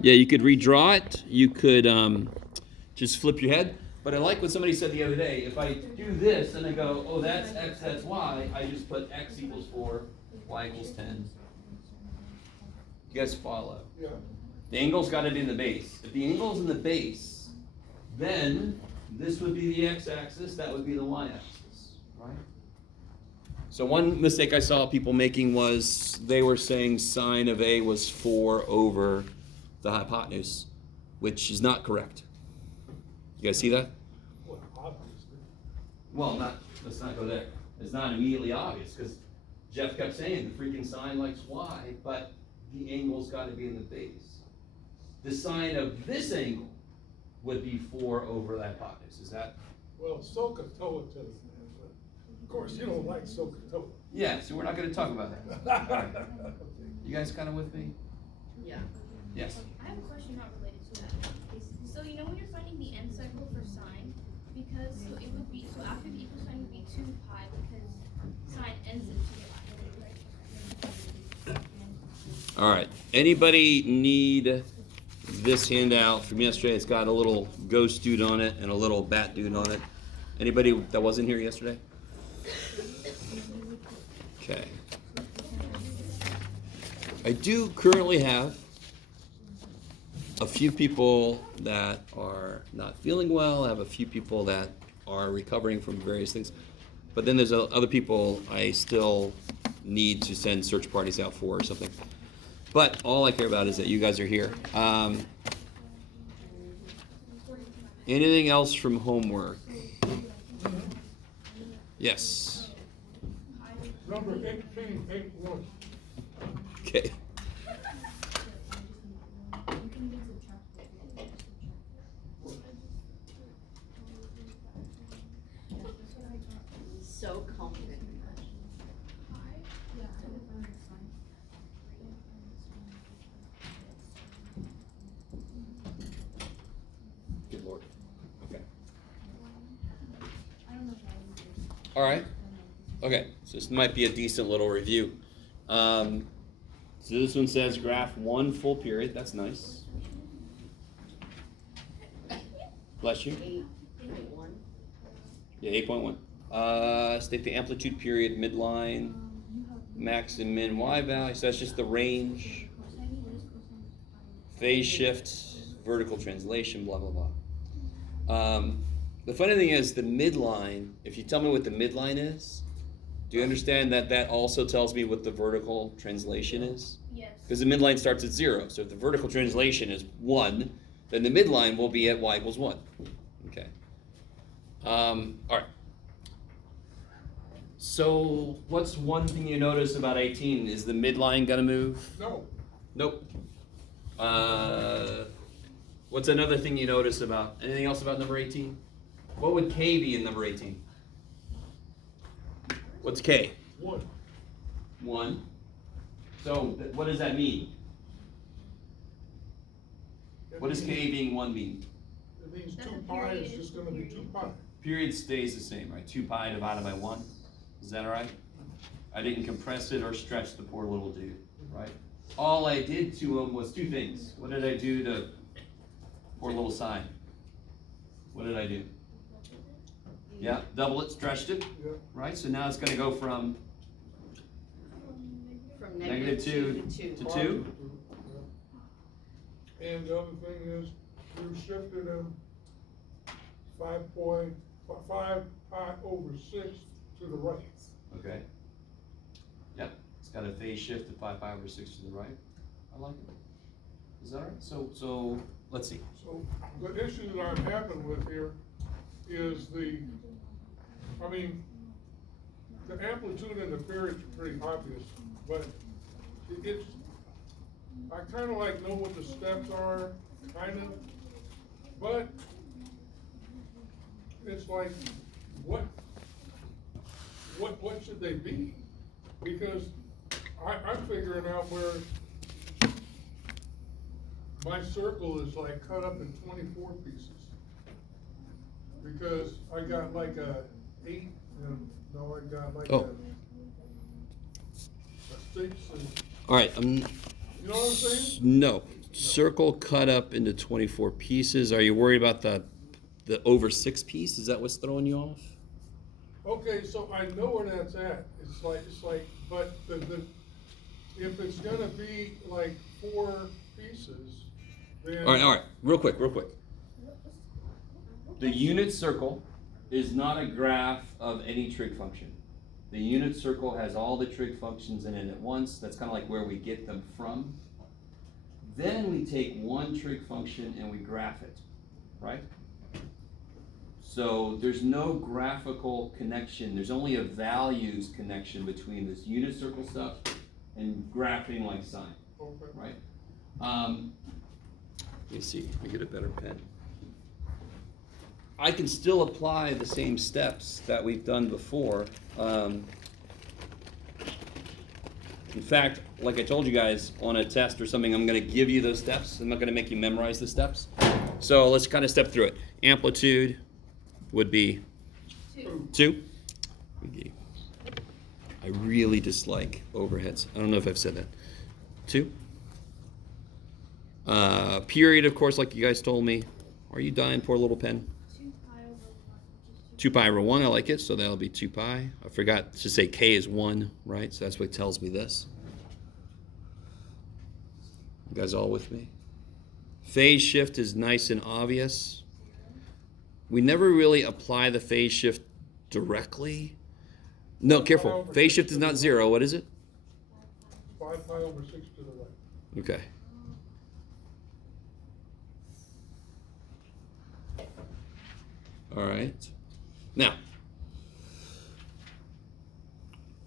Yeah, you could redraw it. You could just flip your head. But I like what somebody said the other day. If I do this and I go, oh, that's x, that's y, I just put x equals 4, y equals 10. You guys follow? Yeah. The angle's got to be in the base. If the angle's in the base, then this would be the x-axis, that would be the y-axis, right? So one mistake I saw people making was they were saying sine of A was 4 over the hypotenuse, which is not correct. You guys see that? Well, obviously. Well, let's not go there. It's not immediately obvious because Jeff kept saying the freaking sine likes y, but the angle's got to be in the base. The sine of this angle would be 4 over the hypotenuse. Is that? Well, SOHCAHTOA tells you that, but of course you don't like SOHCAHTOA. Yeah, so we're not going to talk about that. All right. You guys kind of with me? Yeah. Yes. I have a question not related to that. So you know when you're finding the end cycle for sine, because so it would be so after the equal sign would be 2 pi because sine ends in 2 pi. All right. Anybody need this handout from yesterday? It's got a little ghost dude on it and a little bat dude on it. Anybody that wasn't here yesterday? Okay. I do currently have a few people that are not feeling well. I have a few people that are recovering from various things. But then there's other people I still need to send search parties out for or something. But all I care about is that you guys are here. Anything else from homework? Yes. Number 1881. Okay. So confident. Good Lord. Okay. All right. Okay. So this might be a decent little review. So this one says graph 1 full period. That's nice. Bless you. 8.1. Yeah, 8.1. State the amplitude period, midline, max and min y value. So that's just the range. Phase shift, vertical translation, blah, blah, blah. The funny thing is the midline, if you tell me what the midline is, do you understand that that also tells me what the vertical translation is? Yes. Because the midline starts at 0. So if the vertical translation is 1, then the midline will be at y equals 1. Okay. All right. So what's one thing you notice about 18? Is the midline going to move? No. Nope. What's another thing you notice about? Anything else about number 18? What would K be in number 18? What's K? 1. 1. So what does that mean? What does K being 1 mean? It means That 2 the pi period is just is going to be 2 pi. Period stays the same, right? 2 pi divided by 1. Is that all right? I didn't compress it or stretch the poor little dude, right? All I did to him was 2 things. What did I do to poor little sine? What did I do? Yeah, double it, stretched it, Yeah. right? So now it's going to go from From negative 2 to 2. to 2. Yeah. And the other thing is, you shifted them 5 pi over 6 to the right. Okay. Yep, it's got a phase shift of 5 pi over 6 to the right. I like it. Is that all right? So let's see. So the issue that I'm having with here is the amplitude and the period are pretty obvious, but it's, I kind of like know what the steps are, kind of, but it's like, what should they be? Because I'm figuring out where my circle is like cut up in 24 pieces. Because I got like a 8, and no, I got like a 6, and All right. you know what I'm saying? No. Circle cut up into 24 pieces. Are you worried about the over 6 piece? Is that what's throwing you off? Okay, so I know where that's at. It's like, but if it's gonna be like 4 pieces, then. All right, real quick. The unit circle is not a graph of any trig function. The unit circle has all the trig functions in it at once. That's kind of like where we get them from. Then we take one trig function and we graph it, right? So there's no graphical connection. There's only a values connection between this unit circle stuff and graphing like sine, Okay. right? Let me see, let me get a better pen. I can still apply the same steps that we've done before. In fact, like I told you guys, on a test or something, I'm going to give you those steps. I'm not going to make you memorize the steps. So let's kind of step through it. Amplitude would be 2. I really dislike overheads. I don't know if I've said that. 2. Period, of course, like you guys told me. Are you dying, poor little pen? 2 pi over 1, I like it, so that'll be 2 pi. I forgot to say k is 1, right? So that's what tells me this. You guys all with me? Phase shift is nice and obvious. We never really apply the phase shift directly. No, careful. Phase shift is not 0. What is it? 5 pi over 6 to the right. Okay. All right. Now,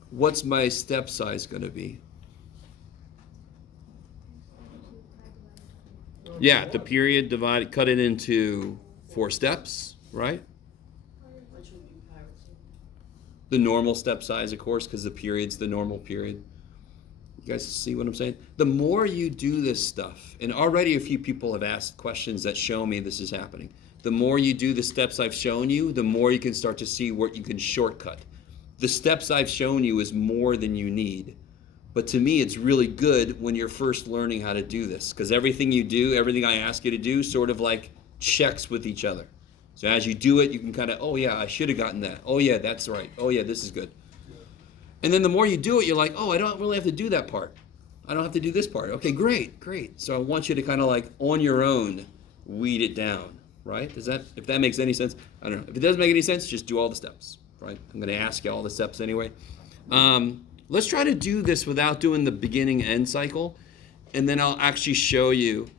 what's my step size going to be? Yeah, the period divided, cut it into 4 steps, right? Which would be pi over 2. The normal step size, of course, because the period's the normal period. You guys see what I'm saying? The more you do this stuff, and already a few people have asked questions that show me this is happening. The more you do the steps I've shown you, the more you can start to see what you can shortcut. The steps I've shown you is more than you need. But to me, it's really good when you're first learning how to do this, because everything you do, everything I ask you to do, sort of like checks with each other. So as you do it, you can kind of, oh yeah, I should have gotten that. Oh yeah, that's right. Oh yeah, this is good. And then the more you do it, you're like, oh, I don't really have to do that part. I don't have to do this part. Okay, great. So I want you to kind of like on your own weed it down, right? Does that, if that makes any sense? I don't know. If it doesn't make any sense, just do all the steps, right? I'm going to ask you all the steps anyway. Let's try to do this without doing the beginning end cycle, and then I'll actually show you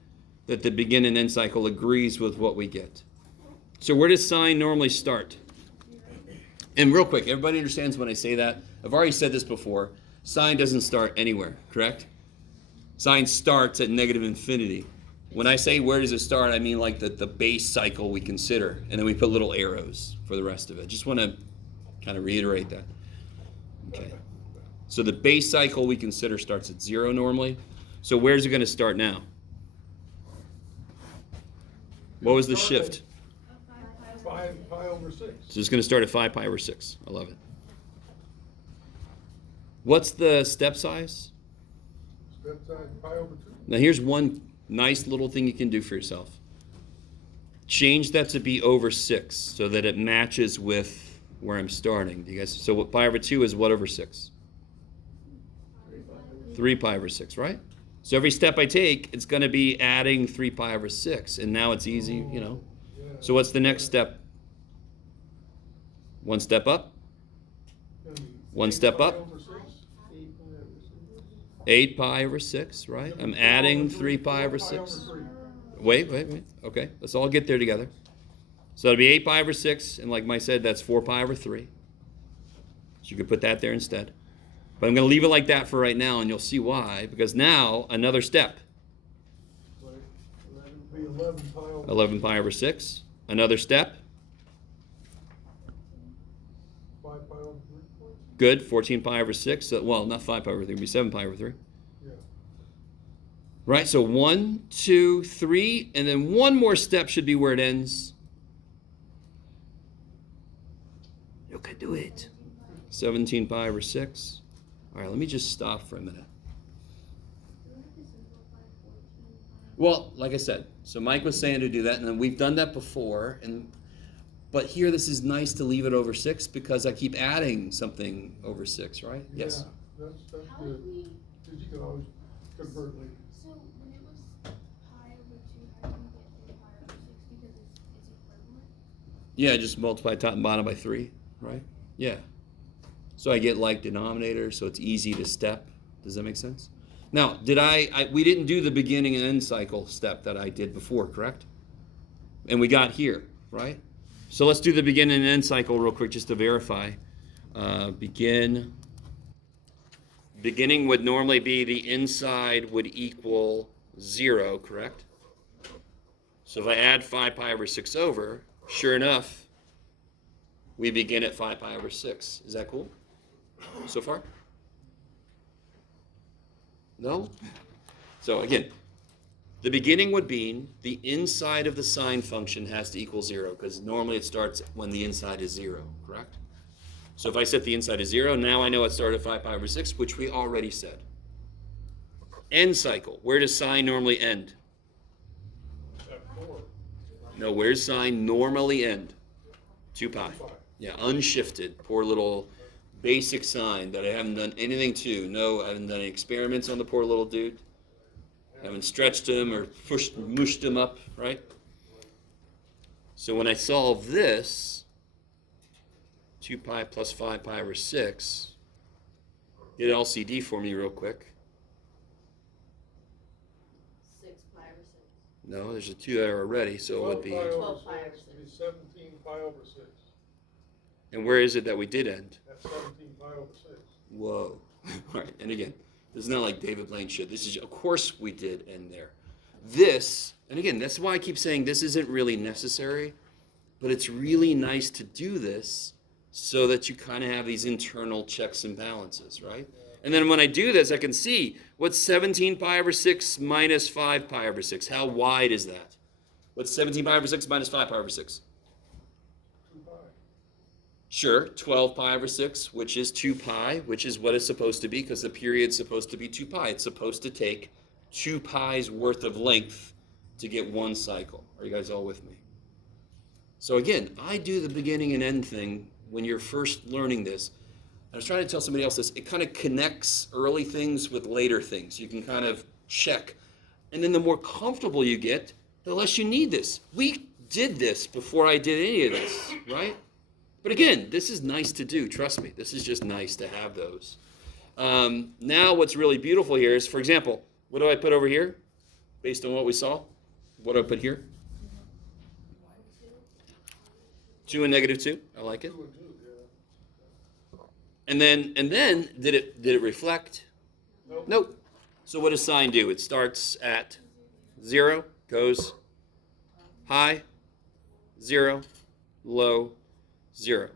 that the begin and end cycle agrees with what we get. So where does sine normally start? And real quick, everybody understands when I say that? I've already said this before. Sine doesn't start anywhere, correct? Sine starts at negative infinity. When I say where does it start, I mean like the base cycle we consider, and then we put little arrows for the rest of it. Just want to kind of reiterate that. Okay. So the base cycle we consider starts at 0 normally. So where's it going to start now? What was the shift? 5 pi over 6. So it's going to start at 5 pi over 6. I love it. What's the step size? Step size pi over 2. Now here's one nice little thing you can do for yourself. Change that to be over 6 so that it matches with where I'm starting. Do you guys? So what pi over 2 is what over 6? 3 pi over 6, right? So every step I take, it's going to be adding 3 pi over 6. And now it's easy, you know. Yeah. So what's the next step? One step up. One step up. 8 pi over 6, right? I'm adding 3 pi over 6. Wait. Okay, let's all get there together. So it'll be 8 pi over 6, and like Mike said, that's 4 pi over 3. So you could put that there instead. But I'm going to leave it like that for right now, and you'll see why. Because now, another step. 11 pi over 6. Another step. 5 pi over 3. Good, 14 pi over 6. So, well, not 5 pi over 3, it'll be 7 pi over 3. Yeah. Right, so 1, 2, 3, and then one more step should be where it ends. You can do it. 17 pi over 6. All right, let me just stop for a minute. Well, like I said, so Mike was saying to do that, and then we've done that before, but here this is nice to leave it over 6 because I keep adding something over 6, right? Yes. Yeah, that's How good, did we, because you can always convert later. so when it was pi over 2, how did we get 3 pi over 6 because it's equivalent? Yeah, just multiply top and bottom by 3, right? Yeah. So I get like denominator, so it's easy to step. Does that make sense? Now, we didn't do the beginning and end cycle step that I did before, correct? And we got here, right? So let's do the beginning and end cycle real quick just to verify. Beginning would normally be the inside would equal 0, correct? So if I add 5 pi over 6 over, sure enough, we begin at 5 pi over 6. Is that cool so far? No? So again, the beginning would be the inside of the sine function has to equal 0 because normally it starts when the inside is 0, correct? So if I set the inside as 0, now I know it started at 5 pi over 6, which we already said. End cycle. Where does sine normally end? At 4. No, where does sine normally end? 2 pi. 2 pi. Yeah, unshifted. Poor little basic sine that I haven't done anything to. No, I haven't done any experiments on the poor little dude. Haven't stretched him or mushed him up, right? So when I solve this, 2 pi plus 5 pi over 6, get an LCD for me real quick. 6 pi over 6. No, there's a 2 there already, so it would be. 12 pi over 6. It'd be 17 pi over 6. And where is it that we did end? That's 17 pi over 6. Whoa. All right, and again, this is not like David Blaine shit. This is, of course we did end there. This, and again, that's why I keep saying this isn't really necessary, but it's really nice to do this so that you kind of have these internal checks and balances, right? And then when I do this, I can see what's 17 pi over 6 minus 5 pi over 6. How wide is that? What's 17 pi over 6 minus 5 pi over 6? 2 pi. Sure, 12 pi over 6, which is 2 pi, which is what it's supposed to be because the period's supposed to be 2 pi. It's supposed to take 2 pi's worth of length to get one cycle. Are you guys all with me? So again, I do the beginning and end thing when you're first learning this. I was trying to tell somebody else this. It kind of connects early things with later things. You can kind of check. And then the more comfortable you get, the less you need this. We did this before I did any of this, right? But again, this is nice to do. Trust me. This is just nice to have those. Now what's really beautiful here is, for example, what do I put over here based on what we saw? What do I put here? 2 and negative 2. I like it. 2 and 2, yeah. And then did it reflect? Nope. Nope. So what does sine do? It starts at 0, goes high, 0, low, 0.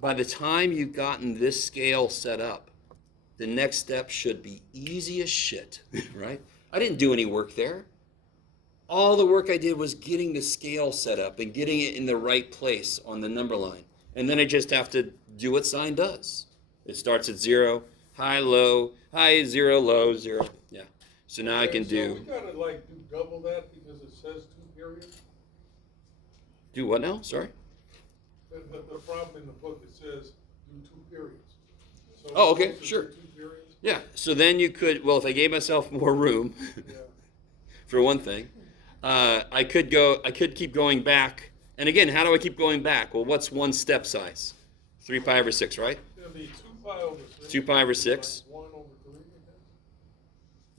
By the time you've gotten this scale set up, the next step should be easy as shit, right? I didn't do any work there. All the work I did was getting the scale set up and getting it in the right place on the number line. And then I just have to do what sine does. It starts at 0, high, low, high, 0, low, 0. Yeah. So now I can So do... we gotta like do double that because it says 2 periods. Do what now? Sorry? The problem in the book, it says do 2 periods. So Oh, okay, it's supposed to sure. do 2 periods. Yeah. So then you could... Well, if I gave myself more room, Yeah. for one thing, I could keep going back. And again, how do I keep going back? Well, what's one step size? 3 pi over 6, right? It'll be 2 pi over 6. 2 pi over 6. Like 1 over 3, I guess.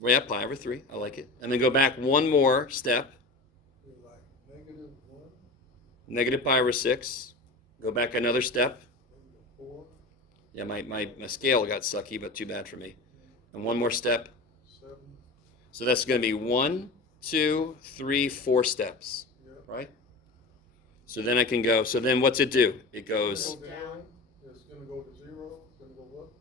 Well, yeah, pi over 3. I like it. And then go back one more step. It'll be like negative 1, Negative pi over 6. Go back another step. negative 4, Yeah, my scale got sucky, but too bad for me. And one more step. 7. So that's going to be 1, 2, 3, 4 steps, Yeah. right? So then I can go. So then what's it do? It goes... Go down. It's gonna go to 0. It's gonna go up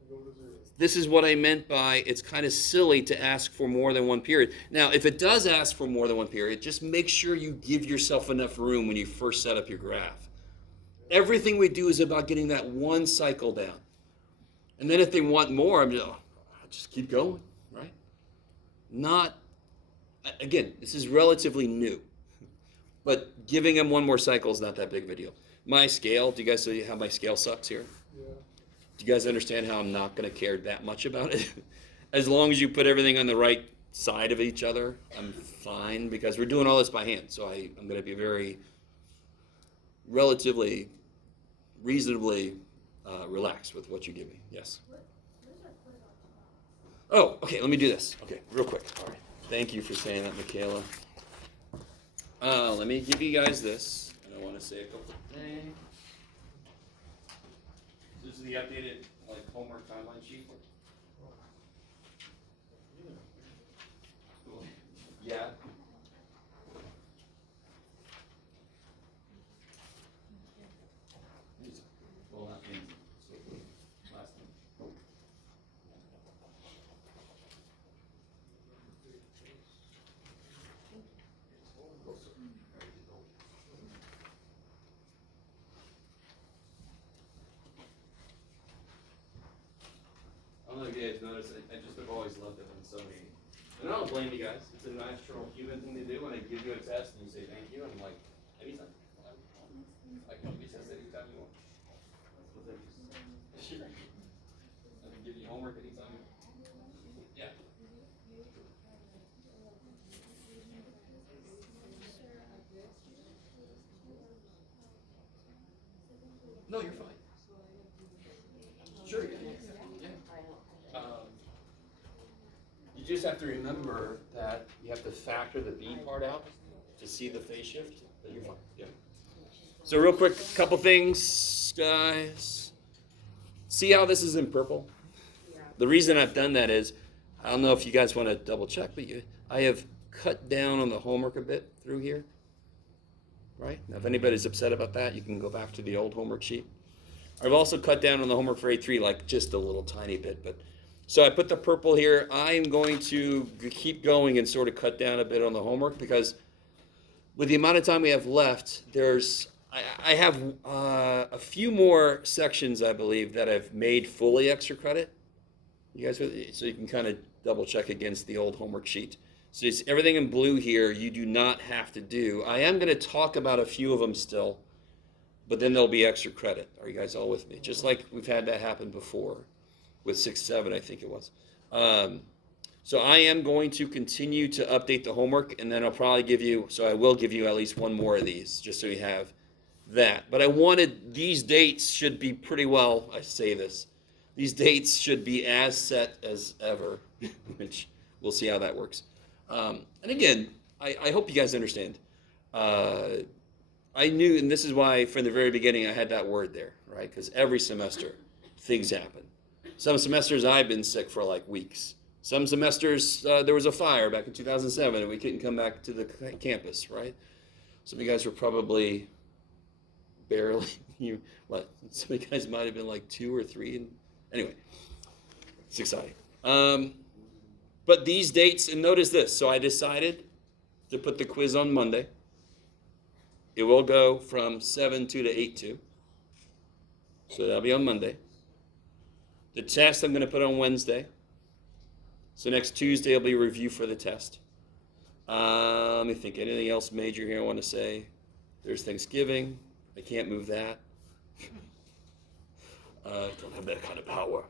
and go to 0. This is what I meant by it's kind of silly to ask for more than one period. Now, if it does ask for more than one period, just make sure you give yourself enough room when you first set up your graph. Everything we do is about getting that one cycle down. And then if they want more, I'll just keep going, right? not, again, this is relatively new, but giving them one more cycle is not that big of a deal. My scale, do you guys see how my scale sucks here? Yeah. Do you guys understand how I'm not going to care that much about it? As long as you put everything on the right side of each other, I'm fine, because we're doing all this by hand. So I'm going to be very relatively, reasonably relaxed with what you give me. Yes? Oh, okay, let me do this. Okay, real quick. All right. Thank you for saying that, Michaela. Let me give you guys this, and I want to say a couple of things. This is the updated homework timeline sheet. Yeah. Well, not in. So, last one. I don't know if you guys noticed, I just have always loved it when somebody, and I don't blame you guys, it's a natural human thing to do when I give you a test and you say thank you, and I'm like, anytime. I can give you a test anytime you want. That's what they're just, sure. I can give you homework anytime you want. Yeah. No, you're fine. Sure, yeah. You just have to remember that you have to factor the B part out to see the phase shift, but you're fine. Yeah. So real quick, couple things, guys. See how this is in purple? Yeah. The reason I've done that is, I don't know if you guys want to double check, but I have cut down on the homework a bit through here. Right? Now, if anybody's upset about that, you can go back to the old homework sheet. I've also cut down on the homework for A3, like just a little tiny bit, but so I put the purple here. I'm going to keep going and sort of cut down a bit on the homework, because with the amount of time we have left, I have a few more sections, I believe, that I've made fully extra credit. You guys, so you can kind of double check against the old homework sheet. So it's everything in blue here, you do not have to do. I am going to talk about a few of them still, but then there'll be extra credit. Are you guys all with me? Just like we've had that happen before with 6-7, I think it was. So I am going to continue to update the homework, and then I'll probably I will give you at least one more of these, just so you have that. But I wanted, these dates should be pretty well, I say this, these dates should be as set as ever, which we'll see how that works. And again, I hope you guys understand. I knew, and this is why from the very beginning I had that word there, right? Because every semester things happen. Some semesters I've been sick for like weeks. Some semesters there was a fire back in 2007 and we couldn't come back to the campus, right? Some of you guys were probably barely, some of you guys might have been like 2 or 3. And anyway, it's exciting. But these dates, and notice this, so I decided to put the quiz on Monday. It will go from 7-2 to 8-2. So that'll be on Monday. The test I'm going to put on Wednesday. So next Tuesday will be a review for the test. Let me think. Anything else major here I want to say? There's Thanksgiving. I can't move that. Don't have that kind of power.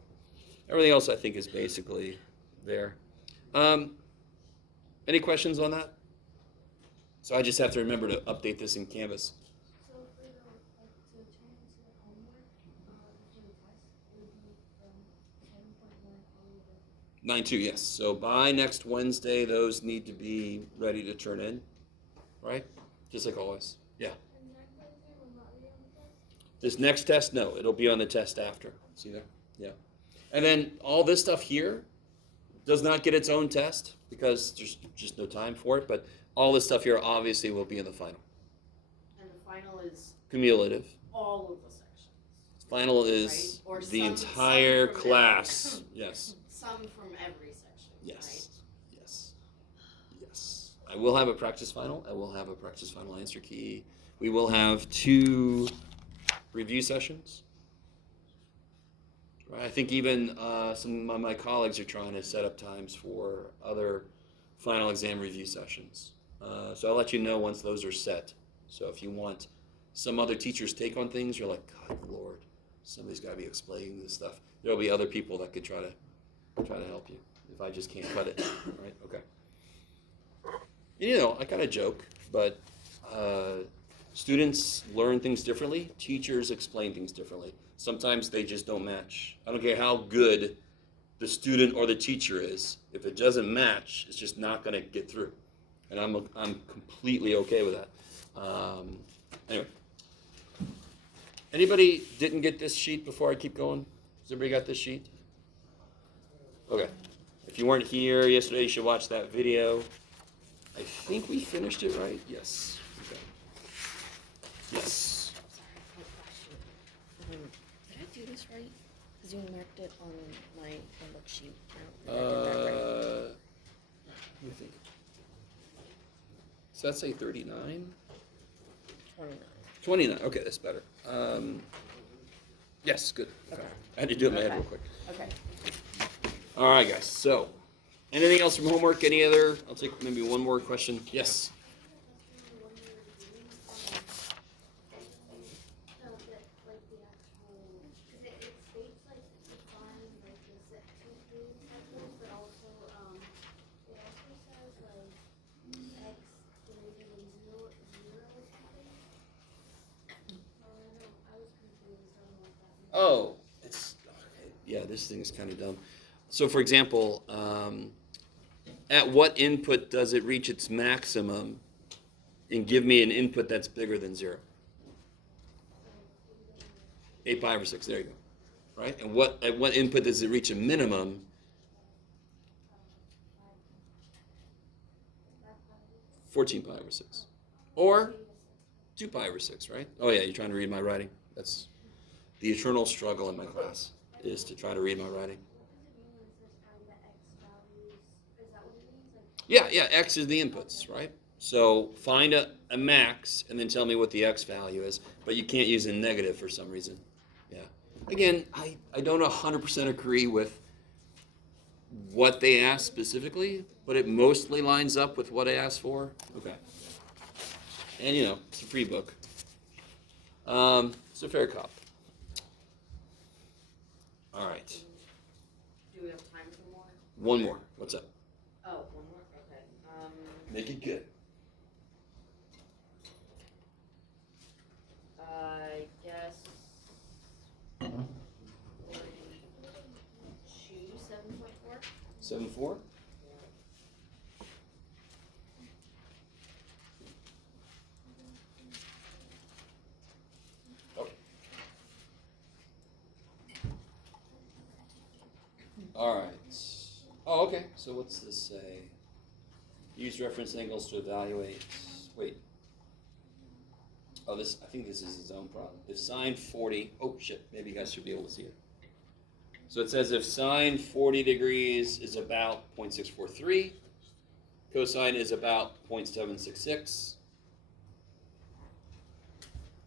Everything else I think is basically there. Any questions on that? So I just have to remember to update this in Canvas. So for the, to turn into the homework, for the test, it would be from 7.1 all the way to 9-2, yes. So by next Wednesday, those need to be ready to turn in, right? Just like always. Yeah. And next Wednesday will not be on the test? This next test, no. It'll be on the test after. See there? Yeah. And then all this stuff here does not get its own test because there's just no time for it, but all this stuff here obviously will be in the final. And the final is Cumulative. all of the sections. Final is Right? Or the some entire from class. Yes. Some from every section. Yes. Yes. Yes. I will have a practice final. I will have a practice final answer key. We will have 2 review sessions. Right. I think even some of my colleagues are trying to set up times for other final exam review sessions. So I'll let you know once those are set. So if you want some other teacher's take on things, you're like, God, Lord, somebody's got to be explaining this stuff. There'll be other people that could try to help you if I just can't cut it. Right? Okay. You know, I kind of joke, but students learn things differently. Teachers explain things differently. Sometimes they just don't match. I don't care how good the student or the teacher is. If it doesn't match, it's just not going to get through. And I'm completely okay with that. Anyway. Anybody didn't get this sheet before I keep going? Has everybody got this sheet? Okay. If you weren't here yesterday, you should watch that video. I think we finished it, right? Yes. Okay. Yes. Sorry, quick question. Did I do this right? Because you marked it on my homework sheet. I don't think I did that right. Let me think. Does that say 39? 29. 29. Okay, that's better. Yes, good. Okay. I had to do it in my head real quick. Okay. All right, guys. So, anything else from homework? Any other? I'll take maybe one more question. Yes. Oh, it's okay. Yeah. This thing is kind of dumb. So, for example, at what input does it reach its maximum, and give me an input that's bigger than 0? 8 pi over 6. There you go. Right. And at what input does it reach a minimum? 14 pi over 6, or 2 pi over 6. Right. Oh yeah, you're trying to read my writing. That's the eternal struggle in my class, is to try to read my writing. Yeah, x is the inputs, right? So find a max and then tell me what the x value is, but you can't use a negative for some reason. Yeah. Again, I don't 100% agree with what they asked specifically, but it mostly lines up with what I asked for. Okay. And you know, it's a free book. It's a fair cop. All right. Do we have time for more? One more. What's up? Oh, one more? Okay. Make it good. I guess 7.4. 7.4? Okay. All right. Oh, okay. So what's this say? Use reference angles to evaluate. Wait. Oh, this. I think this is its own problem. If sine 40. Oh shit. Maybe you guys should be able to see it. So it says if sine 40 degrees is about 0.643, cosine is about 0.766.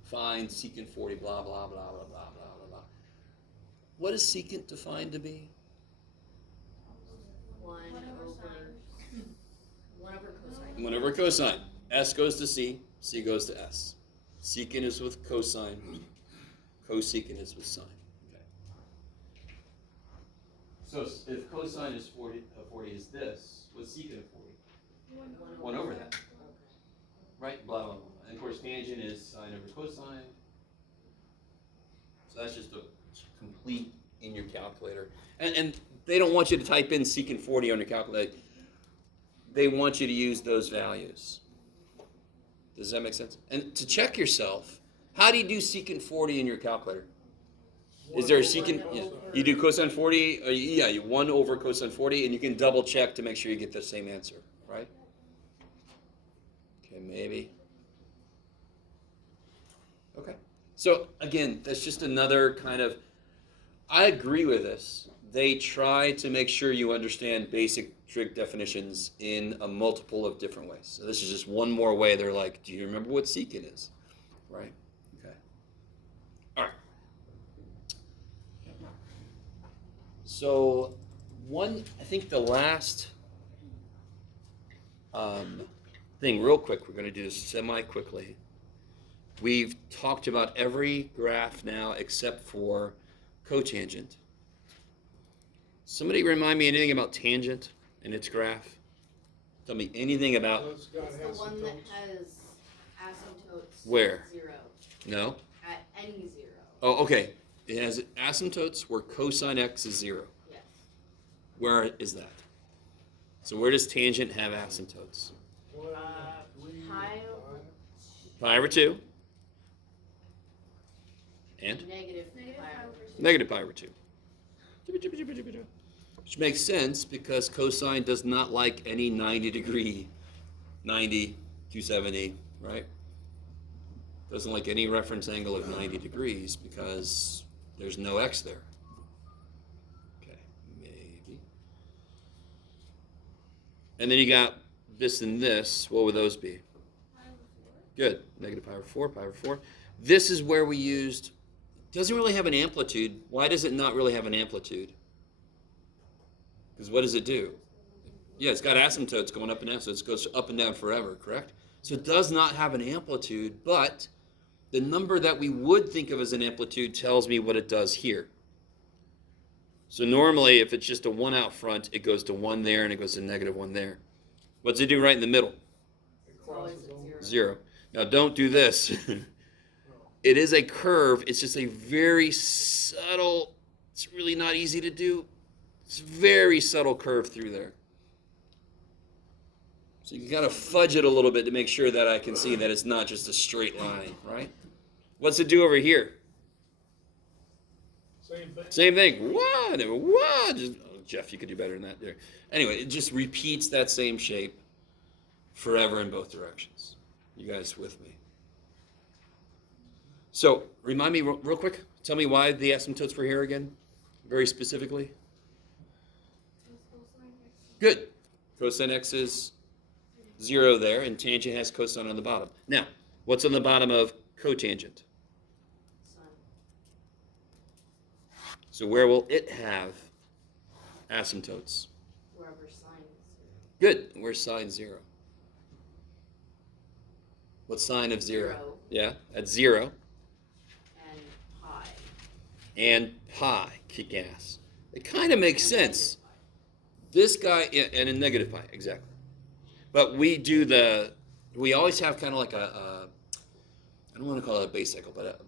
Find secant 40. Blah blah blah blah blah blah blah blah. What is secant defined to be? 1 over cosine. S goes to C, C goes to S. Secant is with cosine, cosecant is with sine. Okay. So if cosine is 40 is this, what's secant of 40? 1 over that. Right? Blah, blah, blah. And of course, tangent is sine over cosine. So that's just a complete in your calculator. And they don't want you to type in secant 40 on your calculator. They want you to use those values. Does that make sense? And to check yourself, how do you do secant 40 in your calculator? Is there a secant? Yeah. You do cosine 40? Yeah, you 1 over cosine 40, and you can double check to make sure you get the same answer, right? Okay, maybe. Okay. So again, that's just another kind of, I agree with this. They try to make sure you understand basic trig definitions in a multiple of different ways. So this is just one more way. They're like, do you remember what secant is? Right? Okay. All right. So I think the last thing real quick. We're going to do this semi-quickly. We've talked about every graph now except for cotangent. Somebody remind me anything about tangent and its graph? Tell me anything about... It's gotta It's have the some one that toes. has asymptotes. Where? 0. No? At any 0. Oh, okay. It has asymptotes where cosine x is 0. Yes. Where is that? So where does tangent have asymptotes? One, three, Pi five. Pi over 2. And? Negative Negative pi pi over over 2. Negative pi over 2. Which makes sense because cosine does not like any 90 degree, 90, 270, right? Doesn't like any reference angle of 90 degrees because there's no x there. Okay, maybe. And then you got this and this. What would those be? Pi over 4. Good. Negative pi over 4, pi over 4. This is where we used, doesn't really have an amplitude. Why does it not really have an amplitude? Because what does it do? Yeah, it's got asymptotes going up and down, so it goes up and down forever, correct? So it does not have an amplitude, but the number that we would think of as an amplitude tells me what it does here. So normally, if it's just a 1 out front, it goes to 1 there and it goes to -1 there. What does it do right in the middle? It crosses over. 0. Now don't do this. It is a curve. It's just a very subtle, it's really not easy to do. It's a very subtle curve through there. So you got to fudge it a little bit to make sure that I can see that it's not just a straight line, right? What's it do over here? Same thing. Same thing. What? Just, oh, Jeff, you could do better than that there. Anyway, it just repeats that same shape forever in both directions. You guys with me? So, remind me real quick. Tell me why the asymptotes were here again, very specifically. Good. Cosine x is 0 there, and tangent has cosine on the bottom. Now, what's on the bottom of cotangent? Sine. So where will it have asymptotes? Wherever sine is 0. Good. Where's sine 0? What's sine of 0? 0. Yeah, at 0. And pi. And pi. Kick ass. It kind of makes And sense. negative pi. This guy, yeah, and a negative pi, exactly. But we always have kind of like I don't want to call it a base cycle, but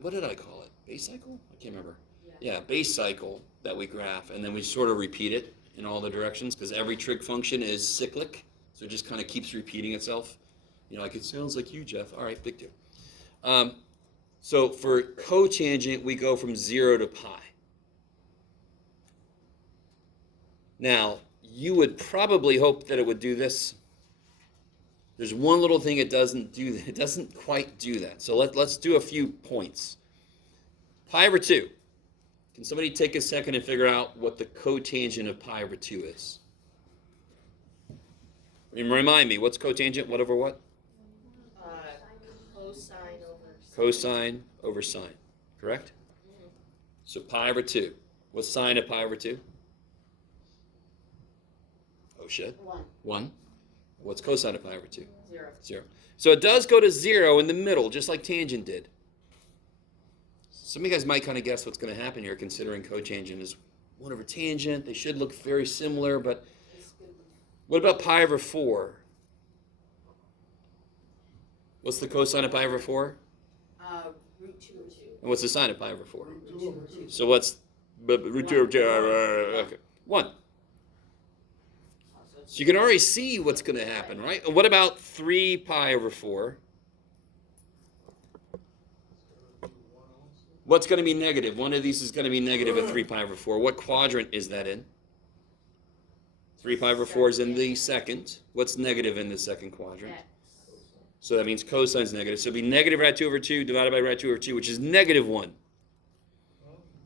what did I call it? Base cycle? I can't remember. Yeah, base cycle that we graph, and then we sort of repeat it in all the directions because every trig function is cyclic, so it just kind of keeps repeating itself. You know, like it sounds like you, Jeff. All right, big deal. So for cotangent, we go from 0 to pi. Now, you would probably hope that it would do this. There's one little thing it doesn't do. It doesn't quite do that. So let's do a few points. Pi over 2. Can somebody take a second and figure out what the cotangent of pi over 2 is? And remind me, what's cotangent? What over what? Cosine over sine. Cosine over sine. Correct? Mhm. So pi over 2. What's sine of pi over 2? Oh shit. 1. 1. What's cosine of pi over 2? 0. 0. So it does go to 0 in the middle, just like tangent did. Some of you guys might kind of guess what's going to happen here, considering cotangent is 1 over tangent. They should look very similar, but It's good. what about pi over 4? What's the cosine of pi over 4? Root 2 over 2. And what's the sine of pi over 4? Root 2 over 2. So what's root 2 over okay. 1. So you can already see what's going to happen, right? And what about 3 pi over 4? What's going to be negative? One of these is going to be negative at 3 pi over 4. What quadrant is that in? 3 pi over 4 is in the second. What's negative in the second quadrant? X. So that means cosine's negative. So it'd be negative rad 2 over 2 divided by rad 2 over 2, which is -1.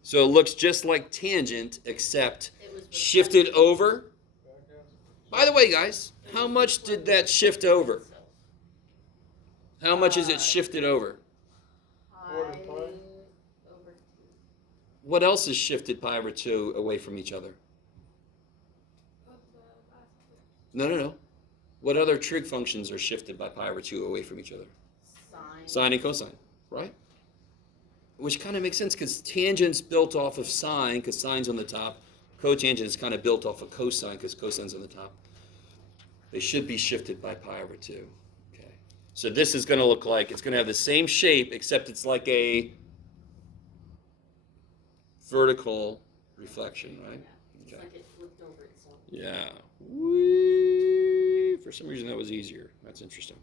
So it looks just like tangent, except It was shifted over. Back out. By the way, guys, how much did that shift over? How much is it shifted over? Pi Quarter pi. over 2. What else is shifted pi over 2 away from each other? No. What other trig functions are shifted by pi over 2 away from each other? Sine and cosine, right? Which kind of makes sense because tangent's built off of sine because sine's on the top. Cotangent is kind of built off of cosine because cosine's on the top. They should be shifted by pi over 2. Okay. So this is going to look like, it's going to have the same shape except it's like a vertical reflection, right? It's like it flipped over itself. Yeah. Whee! For some reason that was easier. That's interesting.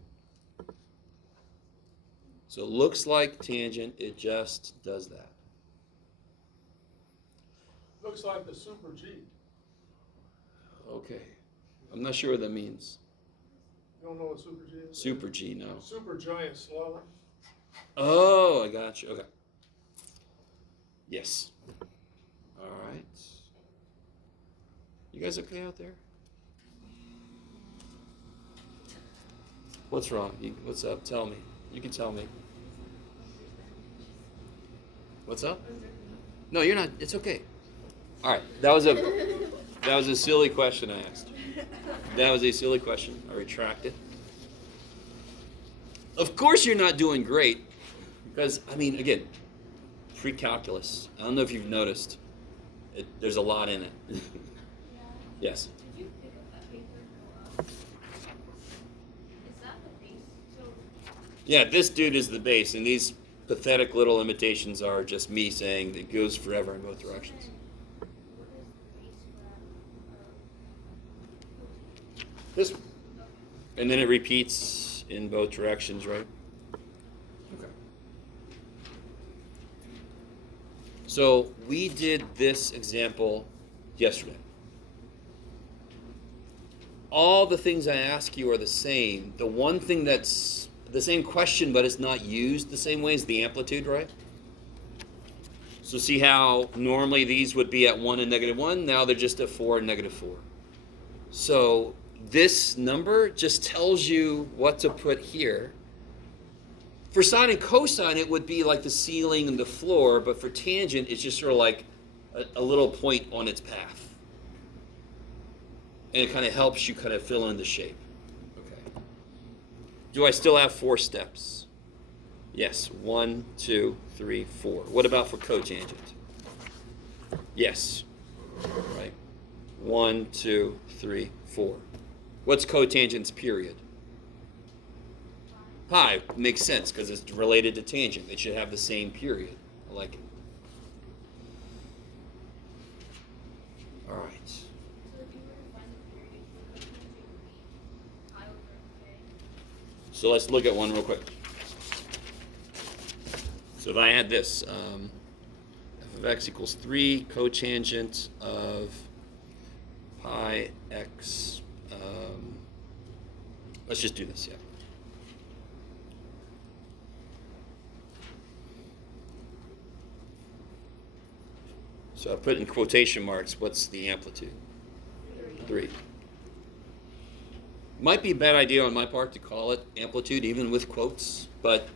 So it looks like tangent, it just does that. Looks like the super G. Okay. I'm not sure what that means. You don't know what super G is? Super G, no. Super giant slower. Oh, I got you. Okay. Yes. All right. You guys okay out there? What's wrong? What's up? Tell me. You can tell me. What's up? No, you're not. It's okay. All right. That was a silly question I asked. That was a silly question. I retract it. Of course you're not doing great because, I mean, again, pre-calculus. I don't know if you've noticed. There's a lot in it. Yes? Did you pick up that paper? Is that the base? So Yeah, this dude is the base, and these pathetic little imitations are just me saying it goes forever in both directions. what is the base for This one. And then it repeats in both directions, right? Okay. So we did this example yesterday. All the things I ask you are the same. The one thing that's the same question, but it's not used the same way is the amplitude, right? So see how normally these would be at 1 and -1. Now they're just at 4 and -4. So this number just tells you what to put here. For sine and cosine, it would be like the ceiling and the floor, but for tangent, it's just sort of like a little point on its path. And it kind of helps you kind of fill in the shape. Okay. Do I still have 4 steps? Yes. 1, 2, 3, 4. What about for cotangent? Yes. Right. 1, 2, 3, 4. What's cotangent's period? Pi. Makes sense because it's related to tangent. They should have the same period. I like it. All right. So if you were to find the period for cotangent, it would be pi over k. So let's look at one real quick. So if I had this, f of x equals 3 cotangent of pi x. Let's just do this, yeah. So I put in quotation marks, what's the amplitude? 3. Might be a bad idea on my part to call it amplitude, even with quotes, but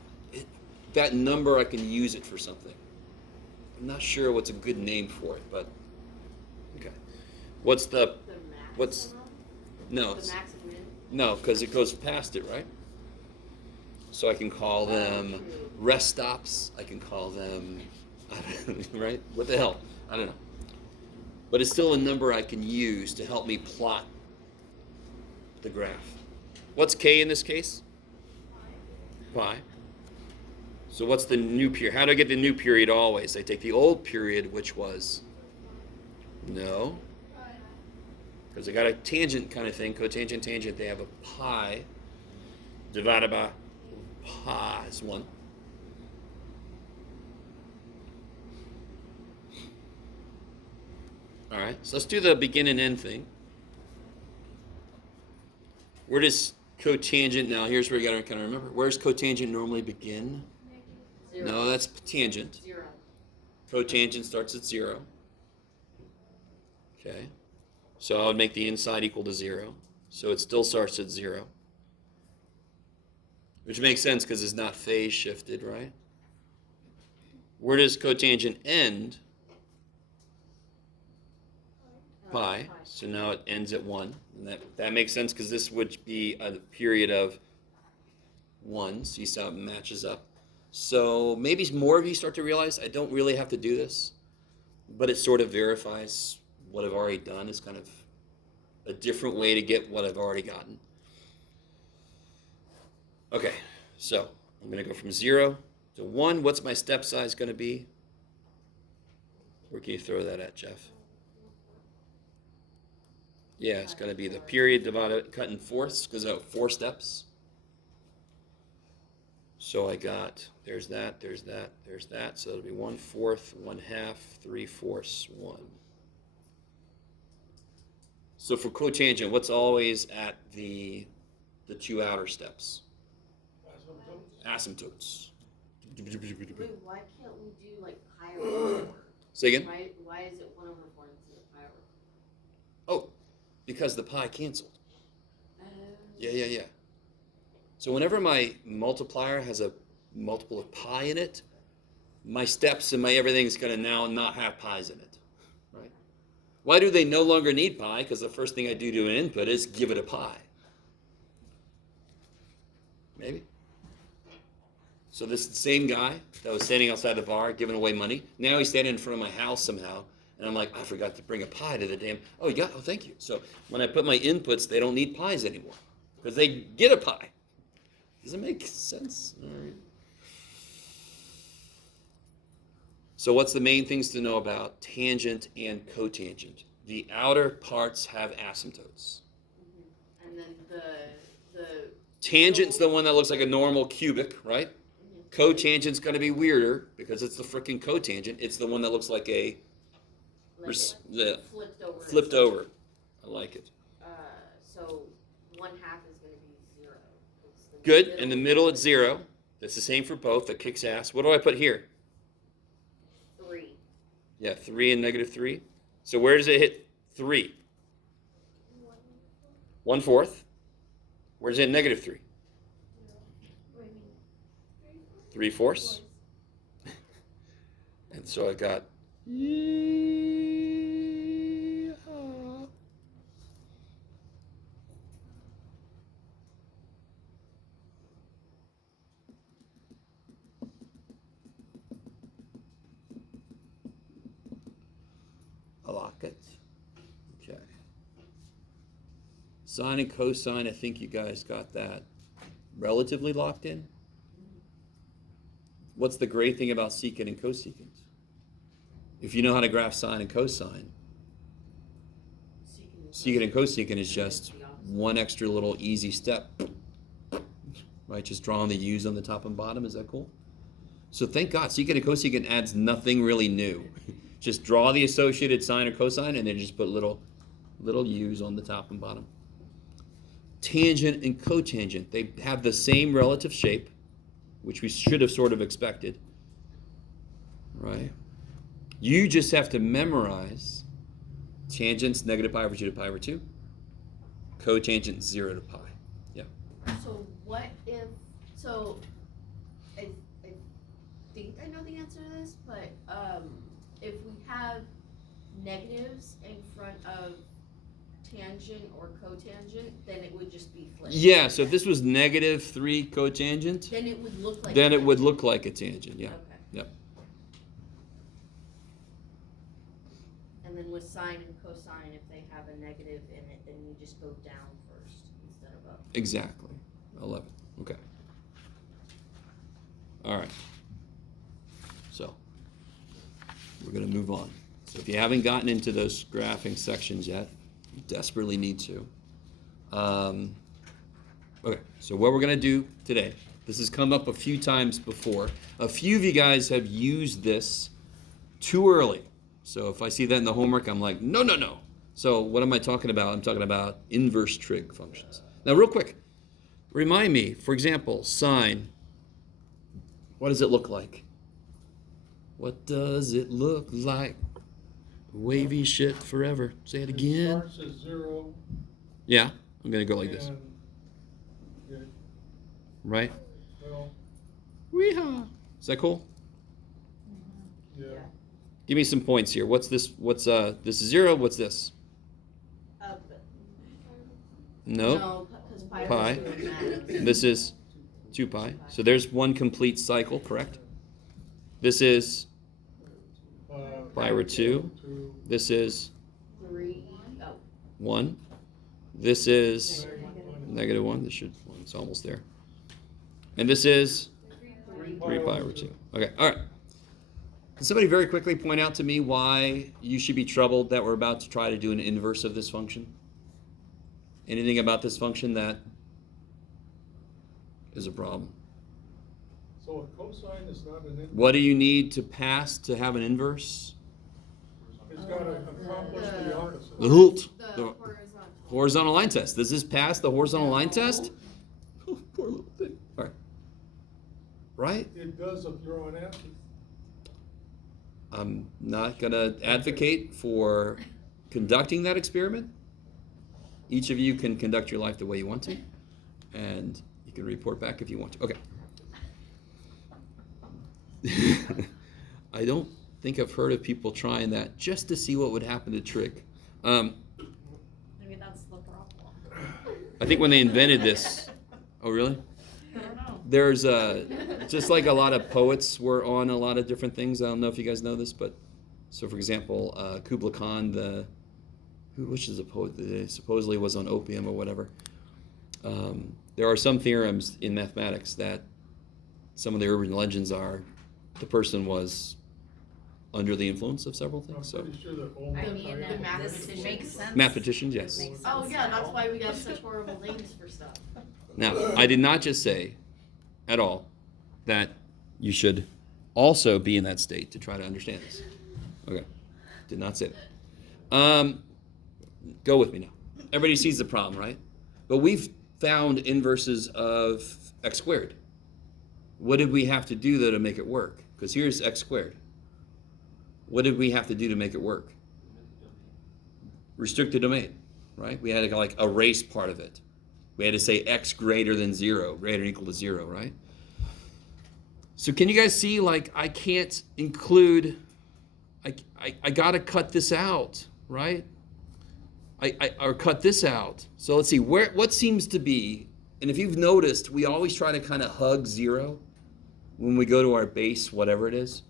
that number, I can use it for something. I'm not sure what's a good name for it, but okay. What's the what's no, The max and min? no, because it goes past it, right? So I can call them rest stops. I can call them, right? What the hell? I don't know. But it's still a number I can use to help me plot the graph. What's k in this case? Pi. So what's the new period? How do I get the new period always? I take the old period, which was no. Because I got a tangent kind of thing, cotangent, tangent, they have a pi divided by pi is 1. All right, so let's do the begin and end thing. Where does cotangent, now here's where you got to kind of remember. Where does cotangent normally begin? 0. No, that's tangent. 0. Cotangent starts at 0. Okay. So I would make the inside equal to 0. So it still starts at 0. Which makes sense because it's not phase shifted, right? Where does cotangent end? pi. So now it ends at 1. And that makes sense because this would be a period of 1. So you see how it matches up. So maybe more of you start to realize I don't really have to do this, but it sort of verifies what I've already done. Is kind of a different way to get what I've already gotten. Okay, so I'm going to go from 0 to 1. What's my step size going to be? Where can you throw that at, Jeff? Yeah, it's going to be the period divided, cut in fourths, because I have 4 steps. So I got, there's that, there's that, there's that. So it'll be 1/4, 1/2, 3/4, 1. So for cotangent, what's always at the 2 outer steps? Asymptotes. Wait, why can't we do like pi over 4? Say again? Why is it 1/4 instead of pi over 4? Oh, because the pi canceled. Yeah. So whenever my multiplier has a multiple of pi in it, my steps and my everything's going to now not have pi's in it, right? Why do they no longer need pi? Because the first thing I do to an input is give it a pi. Maybe. So this same guy that was standing outside the bar giving away money, now he's standing in front of my house somehow, and I'm like, I forgot to bring a pi to the damn. Oh, you got? Oh, thank you. So when I put my inputs, they don't need pi's anymore because they get a pi. Does it make sense? All right. So what's the main things to know about tangent and cotangent? The outer parts have asymptotes. Mm-hmm. And then the Tangent's the one that looks like a normal cubic, right? Mm-hmm. Cotangent's going to be weirder because it's the freaking cotangent. It's the one that looks like a flipped over. I like it. So 1/2 is going to be 0. Good. In the middle it's 0. That's the same for both. That kicks ass. What do I put here? 3. Yeah, 3 and -3. So where does it hit 3? 1/4. Where's it -3? 3/4. And so I got. I like it. Okay. Sine and cosine, I think you guys got that relatively locked in. What's the great thing about secant and cosecant? If you know how to graph sine and cosine, secant and cosecant is just one extra little easy step. Right, just drawing the u's on the top and bottom. Is that cool? So thank God, secant and cosecant adds nothing really new. Just draw the associated sine or cosine and then just put little u's on the top and bottom. Tangent and cotangent, they have the same relative shape, which we should have sort of expected, right? You just have to memorize tangents -pi/2 to pi/2, cotangent 0 to pi. Yeah. So what if, so I think I know the answer to this, but if we have negatives in front of tangent or cotangent, then it would just be flipped. Yeah, so if this was -3 cotangent, Then it would look like then it would look like a tangent, yeah. Okay. Yep. And then with sine and cosine, if they have a negative in it, then you just go down first instead of up. Exactly. 11. Okay. All right. So we're going to move on. So if you haven't gotten into those graphing sections yet, you desperately need to. Okay, so what we're going to do today, this has come up a few times before. A few of you guys have used this too early. So if I see that in the homework, I'm like, no. So what am I talking about? I'm talking about inverse trig functions. Now, real quick, remind me, for example, sine. What does it look like? What does it look like? Wavy shit forever. Say it again. It starts at 0. Yeah, I'm going to go like this. And, yeah, Right? well, Weehaw. Is that cool? yeah. Give me some points here. What's this? This is 0. What's this? No. No, because pi Pi. over 2 matters. This is 2 pi. So there's one complete cycle, correct? This is pi over 2. This is 3, oh, 1. This is negative 1. This should, well, it's almost there. And this is 3 pi over 2. Okay, all right. Can somebody very quickly point out to me why you should be troubled that we're about to try to do an inverse of this function? Anything about this function that is a problem? So a cosine is not an inverse. What do you need to pass to have an inverse? It's got to accomplish the opposite. The HULT, the the horizontal. horizontal line test. Does this pass the horizontal line test? Oh, poor little thing. All right. Right? It does if you're on acid. I'm not going to advocate for conducting that experiment. Each of you can conduct your life the way you want to, and you can report back if you want to. Okay. I don't think I've heard of people trying that just to see what would happen to trig. Maybe that's the problem. I think when they invented this, oh really? I don't know. There's just like a lot of poets were on a lot of different things. I don't know if you guys know this, but so for example, Kubla Khan, which is a poet that supposedly was on opium or whatever. There are some theorems in mathematics that some of the urban legends are the person was under the influence of several I'm things. So pretty sure that all I the mean, time- the this mathematicians. makes sense. mathematicians, yes. Makes sense. Oh, yeah, that's why we got such horrible names for stuff. Now, I did not just say at all that you should also be in that state to try to understand this. Okay, did not say that. Go with me now. Everybody sees the problem, right? But we've found inverses of x squared. What did we have to do, though, to make it work? Because here's x squared. What did we have to do to make it work? Restrict the domain, right? We had to like erase part of it. We had to say x greater than 0, greater than or equal to 0, right? So can you guys see, like, I can't include, I gotta cut this out, right? Or cut this out. So let's see, what seems to be, and if you've noticed, we always try to kind of hug 0 when we go to our base, whatever it is.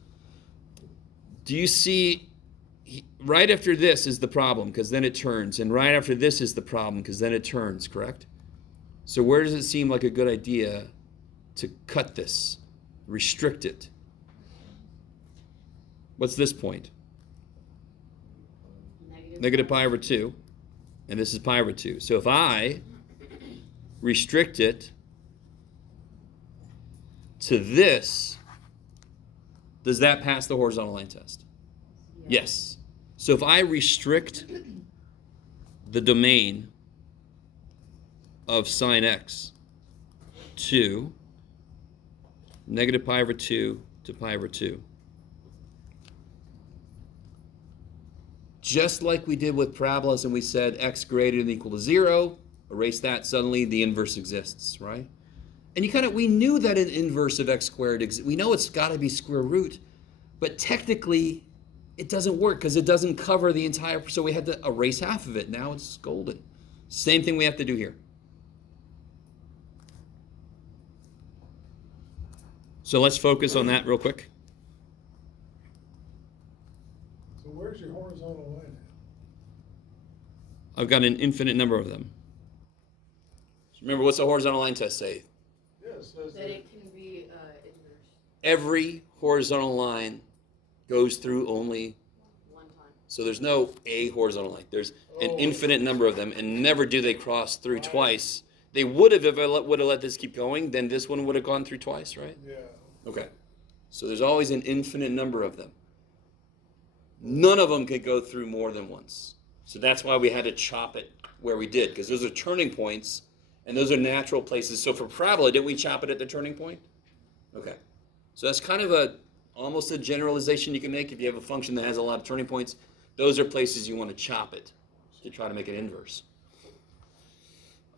Do you see, right after this is the problem, because then it turns, and right after this is the problem, because then it turns, correct? So where does it seem like a good idea to cut this, restrict it? What's this point? Negative pi over 2, and this is pi over 2. So if I restrict it to this, does that pass the horizontal line test? Yes. So if I restrict the domain of sine x to negative pi over 2 to pi over 2, just like we did with parabolas and we said x greater than or equal to 0, erase that, suddenly the inverse exists, right? And we knew that an inverse of x squared exists. We know it's got to be square root, but technically it doesn't work because it doesn't cover the entire, so we had to erase half of it. Now it's golden. Same thing we have to do here. So let's focus on that real quick. So where's your horizontal line I've got an infinite number of them. Remember, what's the horizontal line test say? at? Yeah, it says That it can be inverse Every horizontal line goes through only, one time. so there's no a horizontal line. There's an infinite number of them, and never do they cross through twice. They would have if I would have let this keep going, then this one would have gone through twice, right? Yeah. Okay. So there's always an infinite number of them. None of them could go through more than once. So that's why we had to chop it where we did, because those are turning points, and those are natural places. So for parabola, didn't we chop it at the turning point? Okay. So that's kind of almost a generalization you can make if you have a function that has a lot of turning points. Those are places you want to chop it to try to make it inverse.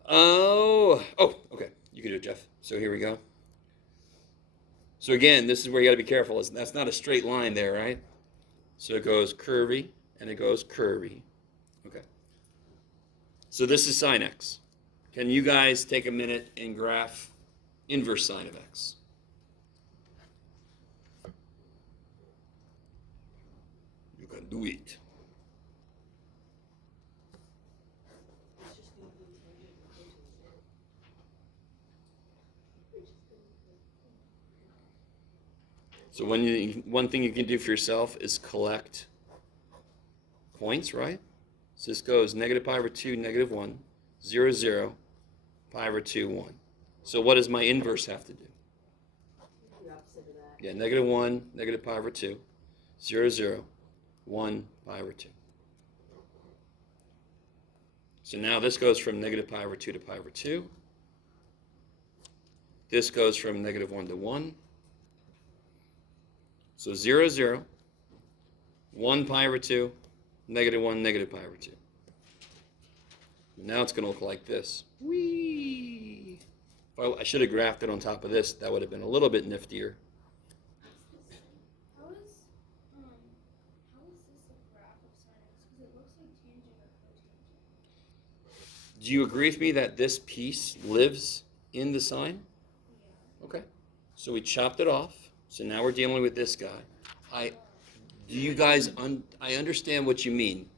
Oh, okay. You can do it, Jeff. So here we go. So again, this is where you got to be careful. That's not a straight line there, right? So it goes curvy, and it goes curvy. Okay. So this is sine x. Can you guys take a minute and graph inverse sine of x? You can do it. So one thing you can do for yourself is collect points, right? So this goes negative pi over 2, negative 1, 0, 0, pi over 2, 1. So what does my inverse have to do? The opposite of that. Yeah, negative 1, negative pi over 2, 0, 0, 1, pi over 2. So now this goes from negative pi over 2 to pi over 2. This goes from negative 1 to 1. So 0, 0, 1 pi over 2, negative 1, negative pi over 2. Now it's going to look like this. Whee! Well, I should have graphed it on top of this. That would have been a little bit niftier. How is this a graph of sin x? Because it looks like tangent or cotangent. Do you agree with me that this piece lives in the sine? Yeah. Okay. So we chopped it off. So now we're dealing with this guy. I understand what you mean.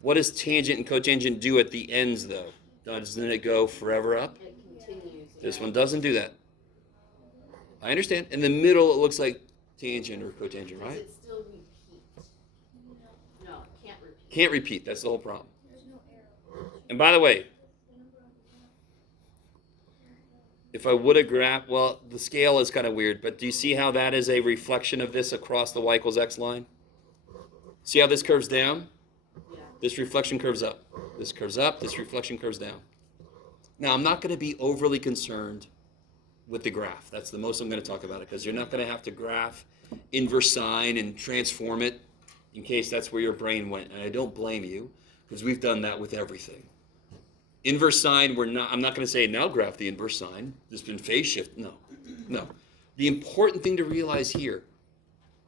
What does tangent and cotangent do at the ends, though? Doesn't it go forever up? It continues. This one doesn't do that. I understand. In the middle, it looks like tangent or cotangent, Does right? it still repeat? No, it can't repeat. Can't repeat. That's the whole problem. There's no arrow. And by the way, if I would have graphed, well, the scale is kind of weird, but do you see how that is a reflection of this across the y equals x line? See how this curves down? Yeah. This reflection curves up. This curves up. This reflection curves down. Now, I'm not going to be overly concerned with the graph. That's the most I'm going to talk about it, because you're not going to have to graph inverse sine and transform it in case that's where your brain went. And I don't blame you, because we've done that with everything. Inverse sine, I'm not going to say now graph the inverse sine. There's been phase shift. No. The important thing to realize here,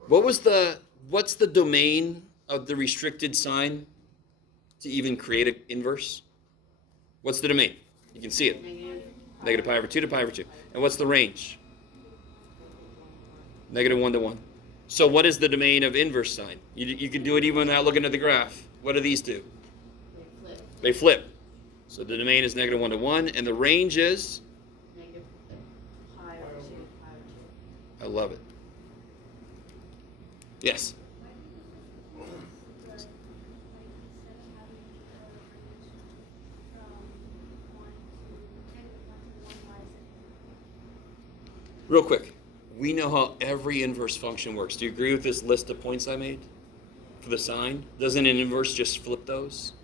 what's the domain of the restricted sign to even create an inverse? What's the domain? You can see it. Negative pi over 2 to pi over 2. And what's the range? Negative 1 to 1. So what is the domain of inverse sine? You can do it even without looking at the graph. What do these do? They flip. So the domain is negative 1 to 1, and the range is? Negative pi over 2, pi over 2. I love it. Yes? Real quick, we know how every inverse function works. Do you agree with this list of points I made for the sine? Doesn't an inverse just flip those?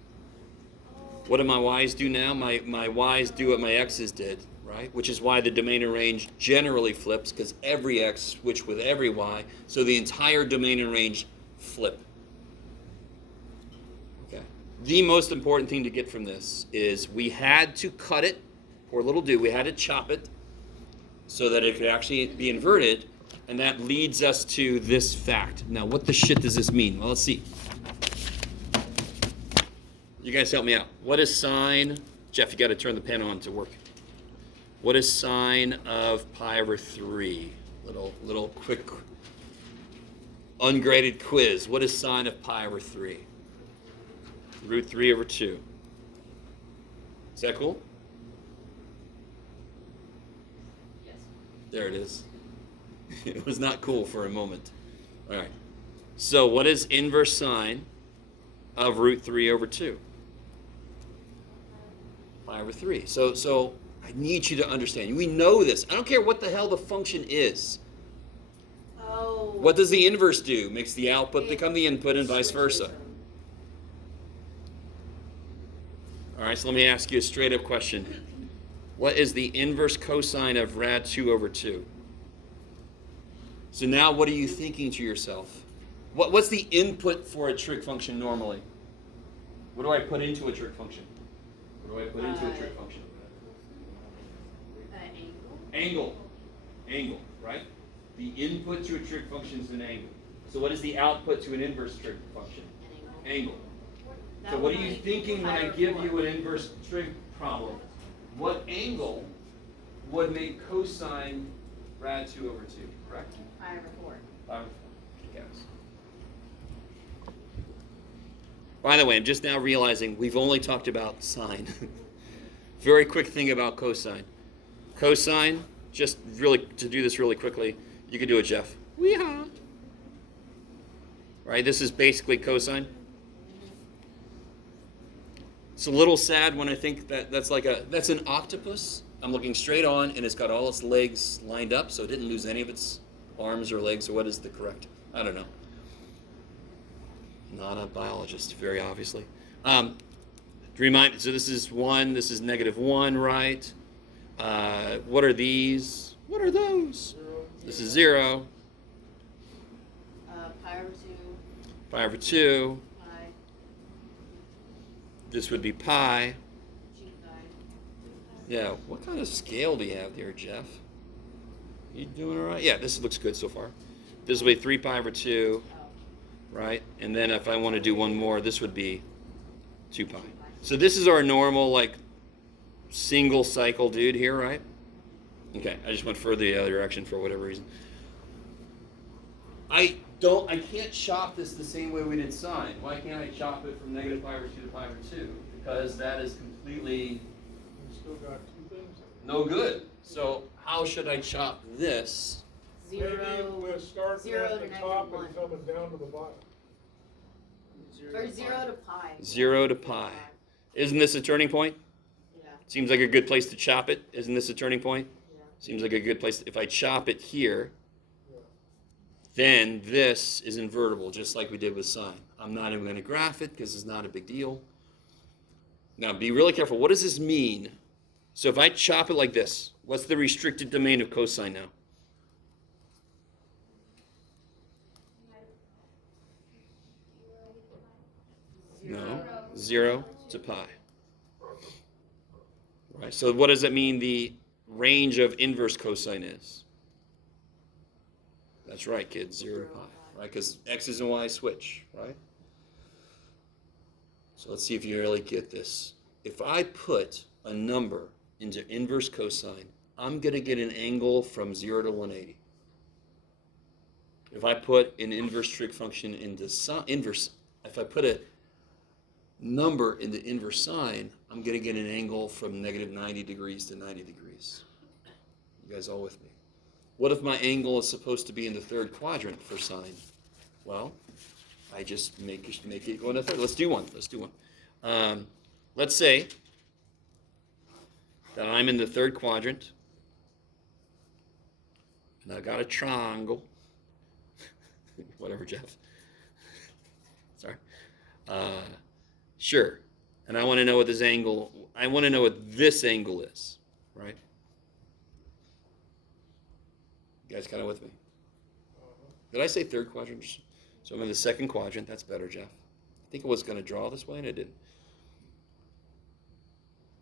What do my y's do now? My y's do what my x's did, right? Which is why the domain and range generally flips, because every x switched with every y, so the entire domain and range flip. Okay. The most important thing to get from this is we had to cut it, poor little dude, we had to chop it so that it could actually be inverted, and that leads us to this fact. Now, what the shit does this mean? Well, let's see. You guys help me out. What is sine? Jeff, you got to turn the pen on to work. What is sine of pi over 3? Little quick ungraded quiz. What is sine of pi over 3? Root 3 over 2. Is that cool? Yes. There it is. It was not cool for a moment. All right. So what is inverse sine of root 3 over 2? Pi over 3. So I need you to understand. We know this. I don't care what the hell the function is. Oh. What does the inverse do? Makes the output become the input and vice versa. All right, so let me ask you a straight up question. What is the inverse cosine of rad 2 over 2? So now what are you thinking to yourself? What's the input for a trig function normally? What do I put into a trig function? What do I put into a trig function? Angle. Angle, right? The input to a trig function is an angle. So what is the output to an inverse trig function? An Angle. That So what are one you I- thinking when I pi give over you 4. an inverse trig problem? what angle would make cosine rad 2 over 2, correct? 5 over 4. 5 over 4. Yes. By the way, I'm just now realizing we've only talked about sine. Very quick thing about cosine. Cosine, just really, to do this really quickly, you could do it, Jeff. Weehaw. Right, this is basically cosine. It's a little sad when I think that that's an octopus. I'm looking straight on, and it's got all its legs lined up, so it didn't lose any of its arms or legs. So what is the correct? I don't know. Not a biologist, very obviously. To remind, so this is 1, this is -1, right? What are these? What are those? 0. This is 0. Pi over 2. Pi over 2. Pi. This would be pi. G pi. Yeah, what kind of scale do you have there, Jeff? You doing all right? Yeah, this looks good so far. This will be 3 pi over 2, Oh. right? And then if I want to do one more, this would be 2 pi. So this is our normal, like, single cycle dude here, right? Okay, I just went further the other direction for whatever reason. I can't chop this the same way we did sine. Why can't I chop it from -pi over 2 to pi over 2? Because that is completely You still got 2 things. no good. So how should I chop this? Maybe 0. we're starting 0 at to the top -1. and coming down to the bottom. Or 0 to pi. 0 to pi. Isn't this a turning point? Yeah. Seems like a good place to chop it. Isn't this a turning point? Yeah. Seems like a good place. If I chop it here, Yeah. then this is invertible, just like we did with sine. I'm not even going to graph it because it's not a big deal. Now, be really careful. What does this mean? So if I chop it like this, what's the restricted domain of cosine now? No, 0 to pi. Right. So what does that mean the range of inverse cosine is? That's right, kids, 0 to pi. Right, because x's and y's switch, right? So let's see if you really get this. If I put a number into inverse cosine, I'm going to get an angle from 0 to 180. If I put an inverse trig function into inverse, if I put a number in the inverse sine, I'm going to get an angle from -90 degrees to 90 degrees. You guys all with me? What if my angle is supposed to be in the third quadrant for sine? Well, I just make it go in the third. Let's do one. Let's say that I'm in the third quadrant, and I got a triangle. Whatever, Jeff. Sorry. Sure. And I want to know what this angle, I want to know what this angle is, right? You guys kind of with me? Did I say third quadrant? So I'm in the second quadrant. That's better, Jeff. I think I was going to draw this way, and I didn't.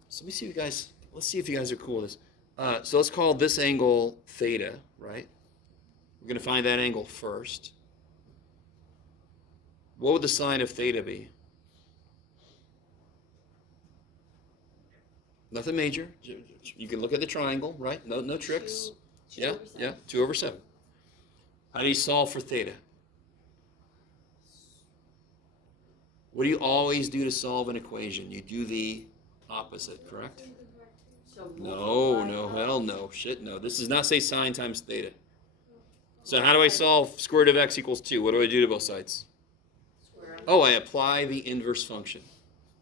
So let me see if you guys, let's see if you guys are cool with this. So let's call this angle theta, right? We're going to find that angle first. What would the sine of theta be? Nothing major. You can look at the triangle, right? No tricks. Two over 7. 2 over 7. How do you solve for theta? What do you always do to solve an equation? You do the opposite, correct? So No, multiply hell no, shit no. This does not say sine times theta. So how do I solve square root of x equals 2? What do I do to both sides? square root. Oh, I apply the inverse function.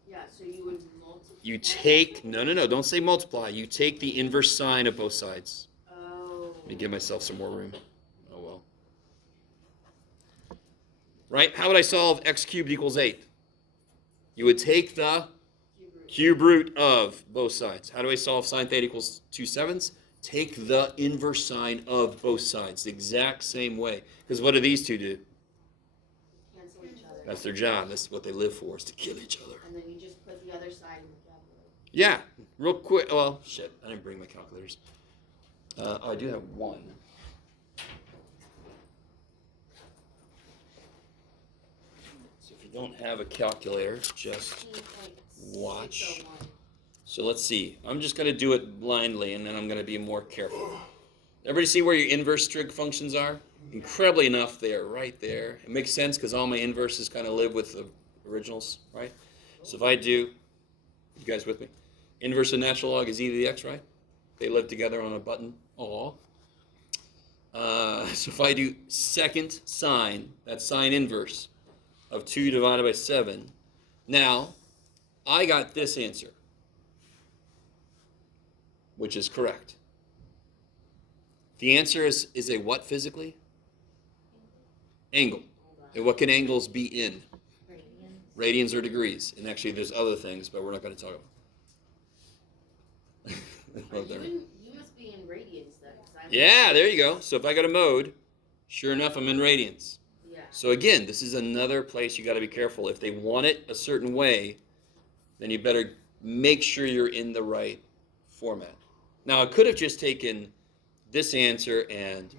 Yeah, so you would multiply. You take, no, don't say multiply. You take the inverse sine of both sides. Oh. Let me give myself some more room. Oh well. Right? How would I solve x cubed equals 8? You would take the cube root of both sides. How do I solve sine theta equals 2/7? Take the inverse sine of both sides. The exact same way. Because what do these two do? Cancel each other. That's their job. That's what they live for, is to kill each other. And then you just put the other side in the calculator. Yeah. Real quick. Well, shit. I didn't bring my calculators. I do have one. So if you don't have a calculator, just 15.601. watch. So let's see. I'm just going to do it blindly, and then I'm going to be more careful. Everybody see where your inverse trig functions are? Incredibly enough, they are right there. It makes sense because all my inverses kind of live with the originals, right? So if I do, you guys with me? Inverse of natural log is e to the x, right? They live together on a button. Aw. So if I do second sine, that's sine inverse of 2 divided by 7. Now, I got this answer, which is correct. The answer is a what physically? Angle. And what can angles be in? Radians or degrees. And actually there's other things, but we're not going to talk about them. You must be in radians then. Yeah, there you go. So if I got a mode, sure enough, I'm in radians. Yeah. So again, this is another place you got to be careful. If they want it a certain way, then you better make sure you're in the right format. Now, I could have just taken this answer and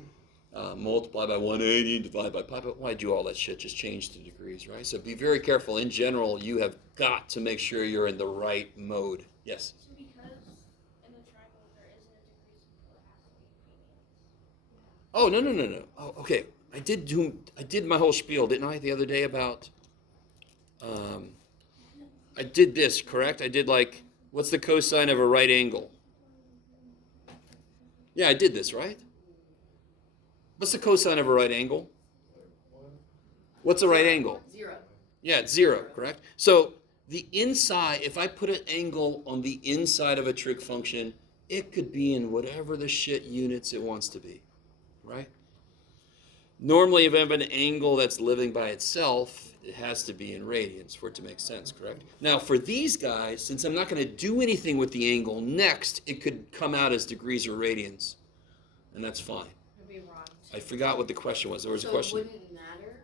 multiply by 180, divide by pi, but why do all that shit? Just change the degrees, right? So be very careful. In general, you have got to make sure you're in the right mode. Yes? So because in the triangle there isn't a degree, so it has to be radians. Oh, no. Oh, okay. I did my whole spiel, didn't I, the other day about, I did this, correct? I did like, what's the cosine of a right angle? Yeah, I did this, right? What's the cosine of a right angle? What's a right angle? 0. Yeah, it's 0, correct? So the inside, if I put an angle on the inside of a trig function, it could be in whatever the shit units it wants to be, right? Normally, if I have an angle that's living by itself, it has to be in radians for it to make sense, correct? Now, for these guys, since I'm not going to do anything with the angle, next, it could come out as degrees or radians, and that's fine. Could be wrong. I forgot what the question was. There was a So question. it wouldn't matter?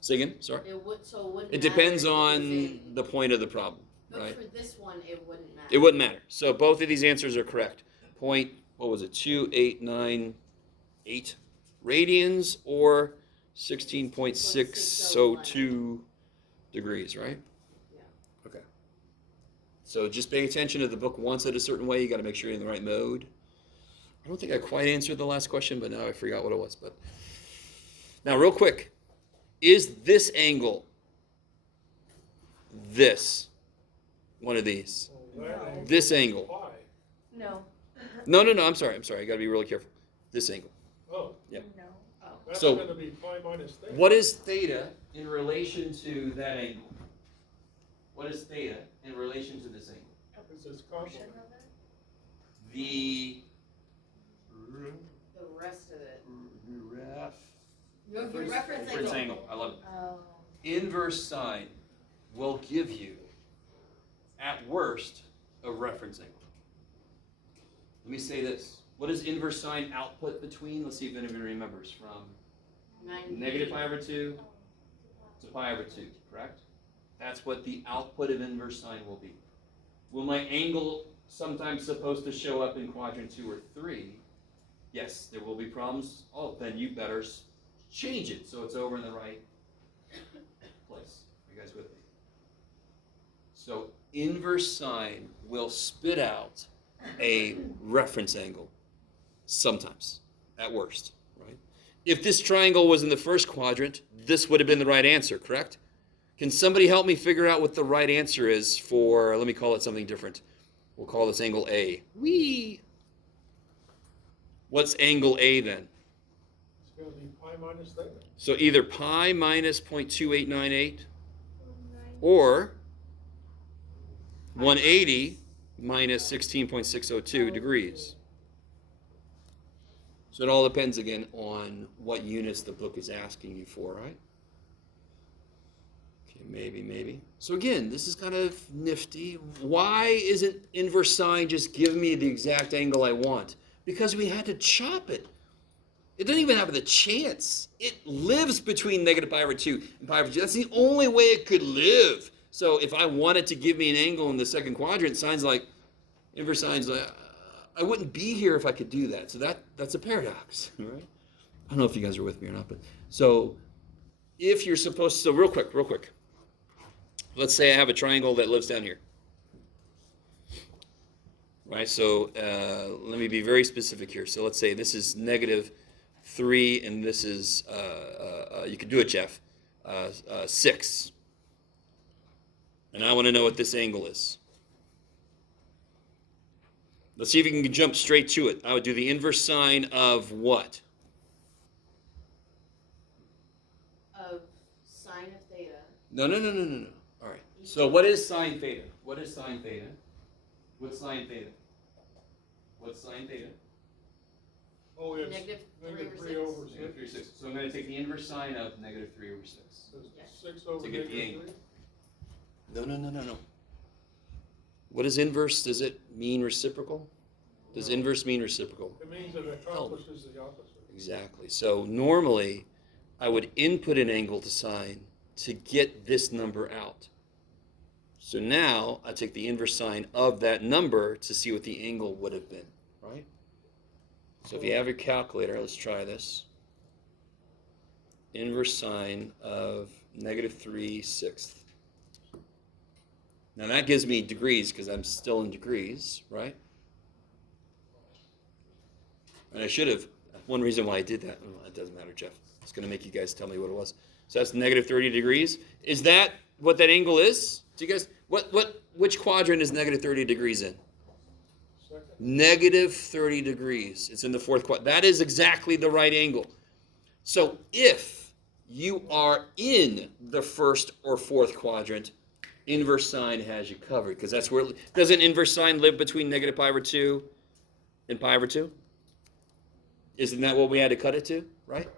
Say again? Sorry? It wouldn't It depends matter if on it was in- the point of the problem, But right? for this one, it wouldn't matter. It wouldn't matter. So both of these answers are correct. Point, what was it, 2898 radians or 16.602 degrees, right? Yeah. Okay. So just paying attention to the book wants it a certain way. You got to make sure you're in the right mode. I don't think I quite answered the last question, but now I forgot what it was. But now, real quick, is this angle this one of these? This angle. Pi. No. No. I'm sorry. You got to be really careful. This angle. Oh, No. Oh. that's So- gonna be pi minus theta. What is theta in relation to that angle? What is theta in relation to this angle? This is complement. The The rest of it. ref. Your reference Reference angle. angle. I love it. Oh. Inverse sine will give you, at worst, a reference angle. Let me say this. What does inverse sine output between? Let's see if anyone remembers. From negative pi over 2 to pi over 2, correct? That's what the output of inverse sine will be. Will my angle sometimes supposed to show up in quadrant 2 or 3? Yes, there will be problems. Oh, then you better change it so it's over in the right place. Are you guys with me? So inverse sine will spit out a reference angle sometimes, at worst, right? If this triangle was in the first quadrant, this would have been the right answer, correct? Can somebody help me figure out what the right answer is for, let me call it something different. We'll call this angle A. Whee! What's angle A then? It's gonna be pi minus theta. So either pi minus 0.2898 or 180 minus 16.602 degrees. So it all depends again on what units the book is asking you for, right? Okay, maybe. So again, this is kind of nifty. Why isn't inverse sine just giving me the exact angle I want? Because we had to chop it. It doesn't even have the chance. It lives between negative pi over 2 and pi over 2. That's the only way it could live. So if I wanted to give me an angle in the second quadrant, inverse sine's like, I wouldn't be here if I could do that. So that's a paradox, right? I don't know if you guys are with me or not, but so if you're supposed to, so real quick. Let's say I have a triangle that lives down here. right? So let me be very specific here. So let's say this is -3, and this is, you can do it, Jeff, 6. And I want to know what this angle is. Let's see if you can jump straight to it. I would do the inverse sine of what? Of sine of theta. No. All right. So what is sine theta? What is sine theta? What's sine theta? What's sine theta? Oh, it's Negative negative 3 3 over over 6. -3/6. So I'm going to take the inverse sine of -3/6. So 6 over To get the negative angle. 3. No. What is inverse? Does it mean reciprocal? Does inverse mean reciprocal? It means it accomplishes the opposite. Exactly. So normally, I would input an angle to sine to get this number out. So now I take the inverse sine of that number to see what the angle would have been, right? So if you have your calculator, let's try this. Inverse sine of -3/6. Now that gives me degrees because I'm still in degrees, right? And I should have, one reason why I did that, it doesn't matter, Jeff. It's going to make you guys tell me what it was. So that's -30 degrees. Is that what that angle is? Do you guys, which quadrant is -30 degrees in? Second. -30 degrees. It's in the fourth quadrant. That is exactly the right angle. So if you are in the first or fourth quadrant, inverse sine has you covered, because that's where, doesn't inverse sine live between -π/2 and π/2? Isn't that what we had to cut it to, right?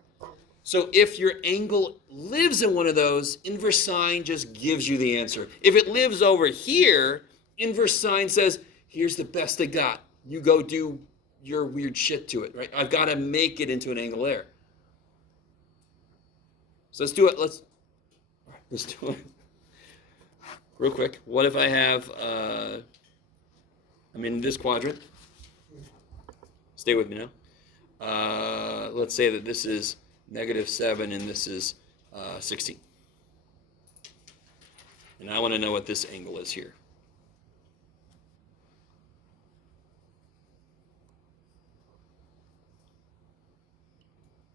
So if your angle lives in one of those, inverse sine just gives you the answer. If it lives over here, inverse sine says, here's the best I got. You go do your weird shit to it, right? I've got to make it into an angle there. So let's do it. Let's do it. Real quick. What if I have, I'm in this quadrant. Stay with me now. Let's say that this is -7 and this is 16. And I want to know what this angle is here.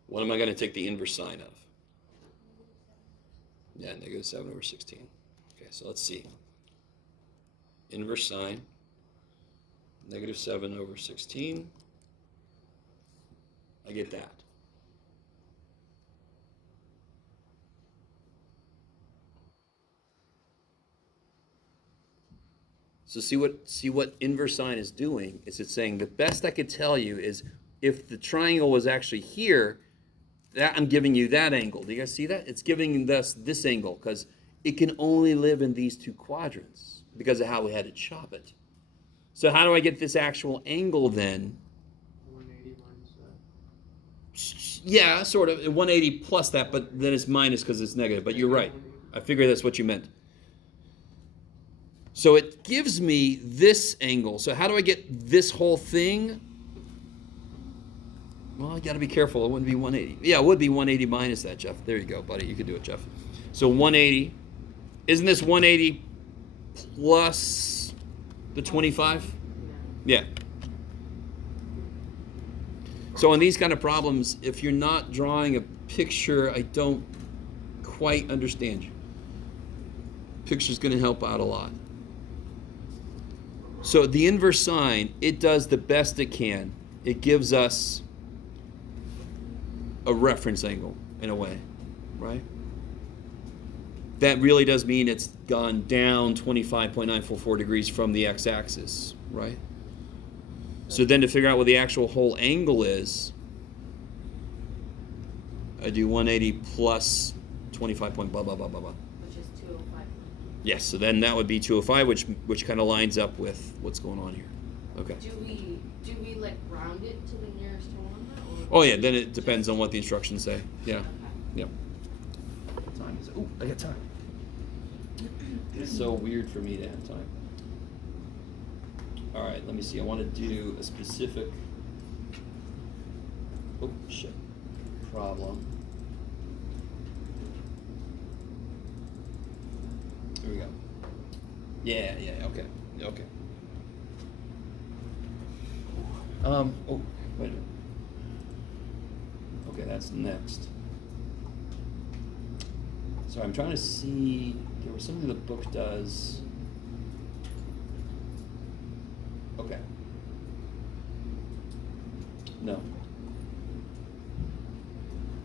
What am I going to take the inverse sine of? Yeah, -7/16. Okay, so let's see. Inverse sine, -7/16. I get that. So see what inverse sine is doing is it's saying the best I could tell you is if the triangle was actually here, that I'm giving you that angle. Do you guys see that? It's giving us this angle because it can only live in these two quadrants because of how we had to chop it. So how do I get this actual angle then? 180 minus that. Yeah, sort of. 180 plus that, but then it's minus because it's negative. But you're right. I figured that's what you meant. So it gives me this angle. So how do I get this whole thing? Well, I got to be careful. It wouldn't be 180. Yeah, it would be 180 minus that, Jeff. There you go, buddy. You can do it, Jeff. So 180. Isn't this 180 plus the 25? Yeah. So on these kind of problems, if you're not drawing a picture, I don't quite understand you. Picture's going to help out a lot. So the inverse sine, it does the best it can. It gives us a reference angle in a way, right? That really does mean it's gone down 25.944 degrees from the x-axis, right? So then to figure out what the actual whole angle is, I do 180 plus 25 point blah, blah, blah, blah, blah. Which is 205. Yes, so then that would be 205, which kind of lines up with what's going on here. Okay. Do we like round it to the nearest whole number? Oh yeah, then it depends on what the instructions say. Yeah. Okay. Yep. What time is it? Ooh, I got time. It's so weird for me to have time. All right, let me see. I want to do a specific. Oh shit. Problem. Here we go. Yeah, okay. Oh, wait a minute. Okay, that's next. Sorry, I'm trying to see. There was something the book does. Okay. No.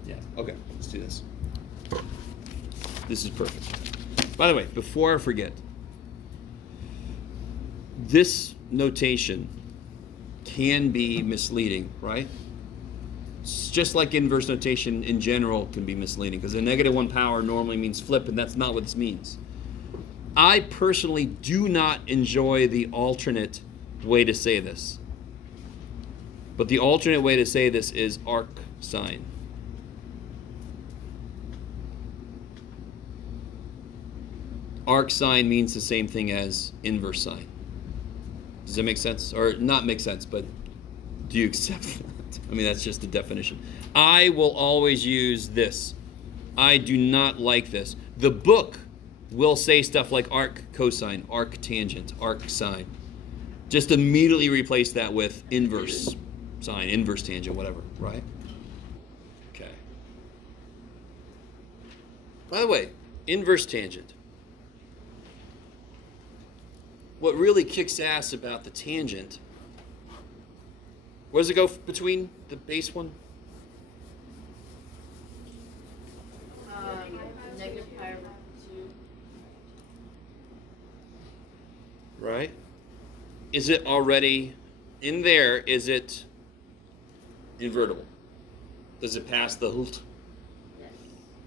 Yeah, okay, let's do this. This is perfect. By the way, before I forget, this notation can be misleading, right? It's just like inverse notation in general can be misleading, because a -1 power normally means flip, and that's not what this means. I personally do not enjoy the alternate way to say this. But the alternate way to say this is arc sine. Arc sine means the same thing as inverse sine. Does that make sense? Or not make sense, but do you accept that? I mean, that's just the definition. I will always use this. I do not like this. The book will say stuff like arc cosine, arc tangent, arc sine. Just immediately replace that with inverse sine, inverse tangent, whatever, right? Okay. By the way, inverse tangent. What really kicks ass about the tangent, where does it go between the base one? Negative pi over 2. Right? Is it already in there? Is it invertible? Does it pass the Hult? Yes.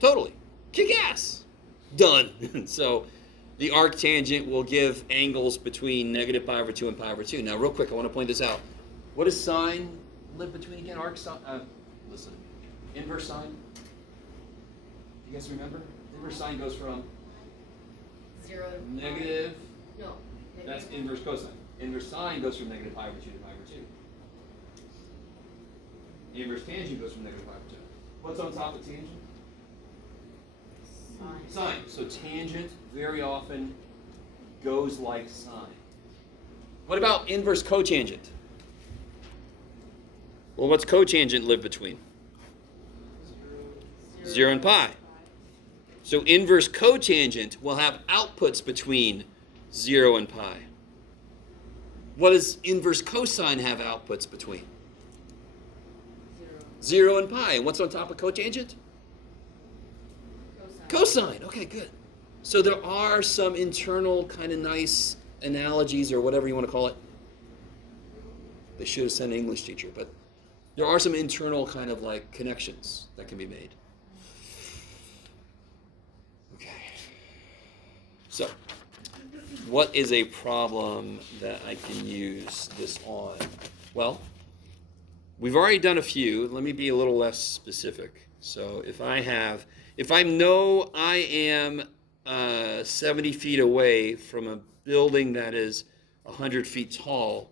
Totally. Kick ass. Done. So the arctangent will give angles between -pi over 2 and pi over 2. Now, real quick, I want to point this out. What does sine live between again? Arc sine. Listen. Inverse sine. You guys remember? Inverse sine goes from 0 to negative. No. That's inverse cosine. Inverse sine goes from -pi over 2 to pi over 2. Inverse tangent goes from -pi over 2. What's on top of tangent? Sine. So tangent very often goes like sine. What about inverse cotangent? Well, what's cotangent live between? 0 and pi. So inverse cotangent will have outputs between 0 and pi. What does inverse cosine have outputs between? 0 and pi. And what's on top of cotangent? Cosine. Okay, good. So there are some internal kind of nice analogies or whatever you want to call it. They should have sent an English teacher, but there are some internal kind of like connections that can be made. Okay. So, what is a problem that I can use this on? Well, we've already done a few. Let me be a little less specific. So if I know I am 70 feet away from a building that is 100 feet tall,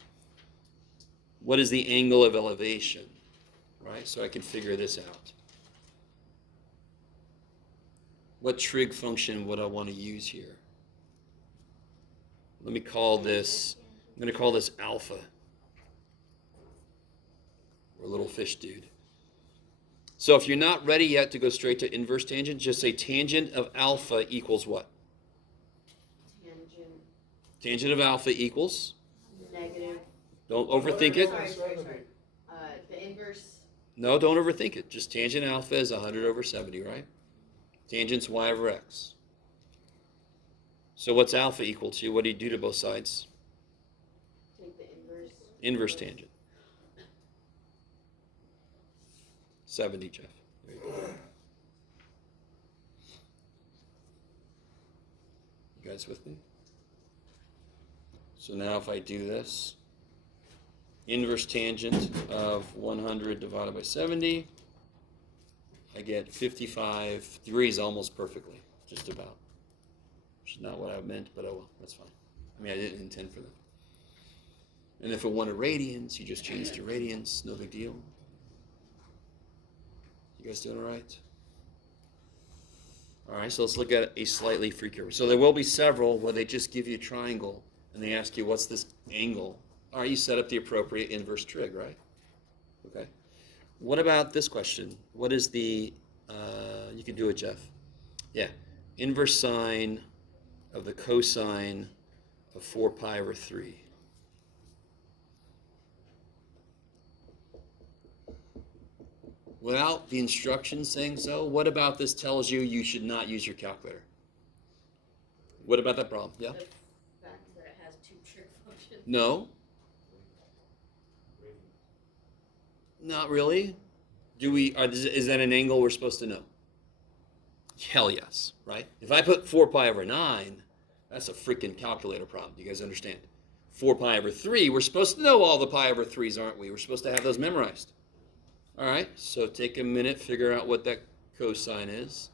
what is the angle of elevation, right? So I can figure this out. What trig function would I want to use here? Let me call this, I'm going to call this alpha, or little fish dude. So if you're not ready yet to go straight to inverse tangent, just say tangent of alpha equals what? Tangent of alpha equals? Negative. Don't overthink it. Sorry. The inverse. No, don't overthink it. Just tangent alpha is 100 over 70, right? Tangent's y over x. So what's alpha equal to? What do you do to both sides? Take the inverse. Inverse tangent. 70, Jeff. There you go. You guys with me? So now if I do this, inverse tangent of 100 divided by 70, I get 55 degrees almost perfectly, just about. Which is not what I meant, but oh well, that's fine. I mean, I didn't intend for that. And if it wanted radians, you just change to radians, no big deal. You guys doing all right? All right, so let's look at a slightly freakier. So there will be several where they just give you a triangle and they ask you, what's this angle? All right, you set up the appropriate inverse trig, right? Okay. What about this question? What is the, you can do it, Jeff. Yeah. Inverse sine of the cosine of 4 pi over 3. Without the instructions saying so, what about this tells you you should not use your calculator? What about that problem? Yeah? The fact that it has two trig functions. No? Not really. Is that an angle we're supposed to know? Hell yes, right? If I put 4 pi over 9, that's a freaking calculator problem. Do you guys understand? 4 pi over 3, we're supposed to know all the pi over 3s, aren't we? We're supposed to have those memorized. All right, so take a minute, figure out what that cosine is.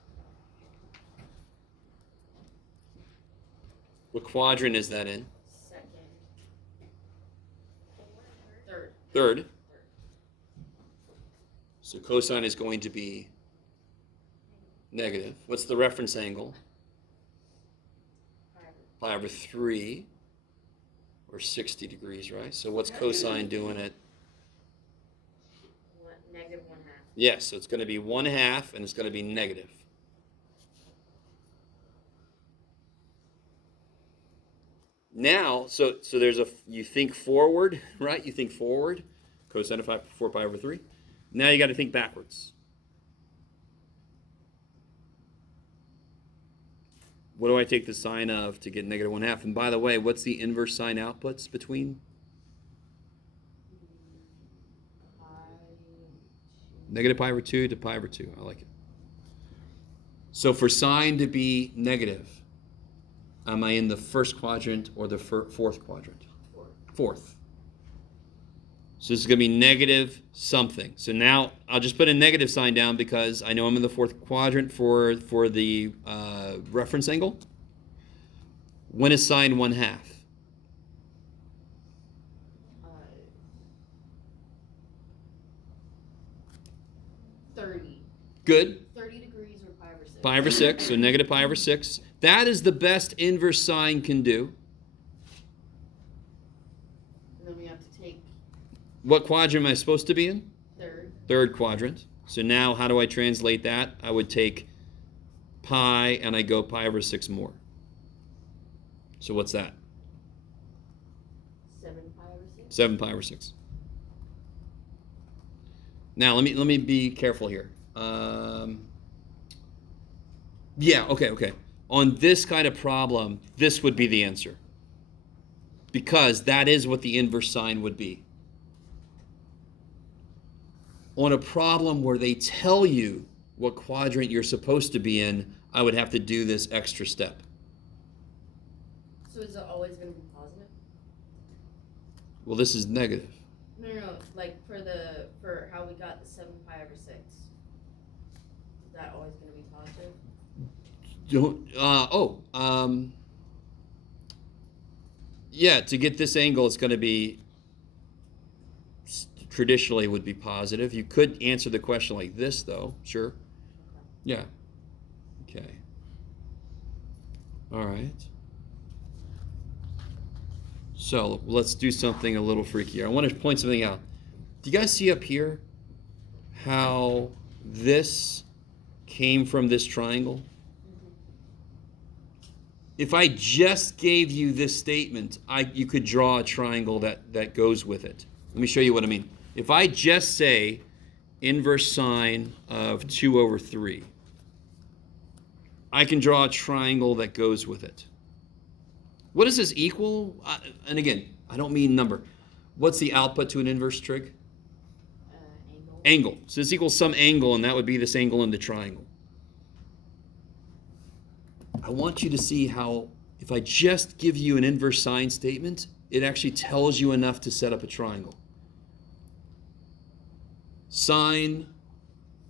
What quadrant is that in? Second. Third. Third. So cosine is going to be negative. What's the reference angle? Pi over 3, or 60 degrees, right? So what's cosine doing at? -1/2. Yes, so it's going to be 1/2, and it's going to be negative. Now, so there's you think forward, right? You think forward, cosine of 4 pi over 3. Now you got to think backwards. What do I take the sine of to get -1/2? And by the way, what's the inverse sine outputs between? Negative pi over 2 to pi over 2. I like it. So for sine to be negative, am I in the first quadrant or the fourth quadrant? Fourth. So this is going to be negative something. So now I'll just put a negative sign down because I know I'm in the fourth quadrant for the reference angle. When is sine 1/2? 30. Good. 30 degrees or pi over 6. Pi over 6, so negative pi over 6. That is the best inverse sine can do. And then we have to take What quadrant am I supposed to be in? third. Third quadrant. So now how do I translate that? I would take pi and I go pi over 6 more. So what's that? 7 pi over 6. 7 pi over 6. Now let me be careful here. Yeah, okay. On this kind of problem, this would be the answer. Because that is what the inverse sine would be. On a problem where they tell you what quadrant you're supposed to be in, I would have to do this extra step. So is it always going to be positive? Well, this is negative. No. Like for how we got the 7 pi over 6. Is that always going to be positive? Yeah, to get this angle, it's going to be, traditionally would be positive. You could answer the question like this, though. Sure. Yeah. Okay. All right. So let's do something a little freakier. I want to point something out. Do you guys see up here how this came from this triangle? If I just gave you this statement, you could draw a triangle that goes with it. Let me show you what I mean. If I just say inverse sine of 2 over 3, I can draw a triangle that goes with it. What does this equal? And again, I don't mean number. What's the output to an inverse trig? Angle. So this equals some angle, and that would be this angle in the triangle. I want you to see how if I just give you an inverse sine statement, it actually tells you enough to set up a triangle. Sine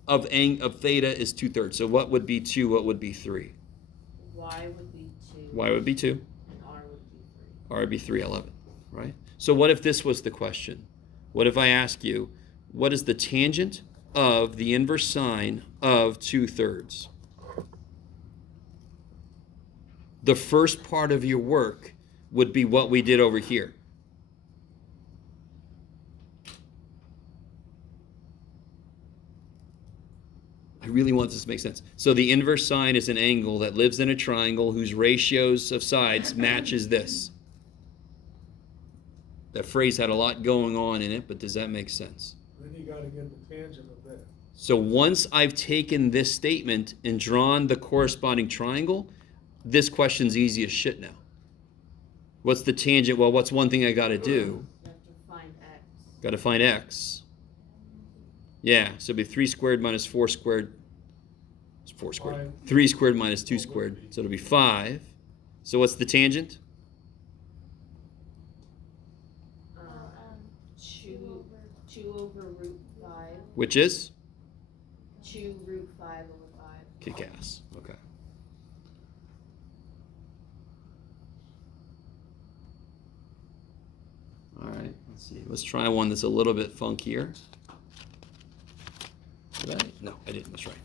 of theta is 2/3. So what would be 2? What would be 3? Y would be 2. Y would be 2. And R would be 3. R would be 3, I love it, right? So what if this was the question? What if I ask you, what is the tangent of the inverse sine of 2/3? The first part of your work would be what we did over here. I really want this to make sense. So the inverse sine is an angle that lives in a triangle whose ratios of sides matches this. That phrase had a lot going on in it, but does that make sense? Then you gotta get the tangent of that. So once I've taken this statement and drawn the corresponding triangle, this question's easy as shit now. What's the tangent? Well, what's one thing I got to do? You have to find X. Got to find x. Yeah, so it'll be 3 squared minus 4 squared. It's 4 squared. 5. 3 squared minus 2 squared. So it'll be 5. So what's the tangent? Two over root 5. Which is? 2 root 5 over 5. Kick ass. Okay. All right, let's see. Let's try one that's a little bit funkier. Did I? No, I didn't. That's right.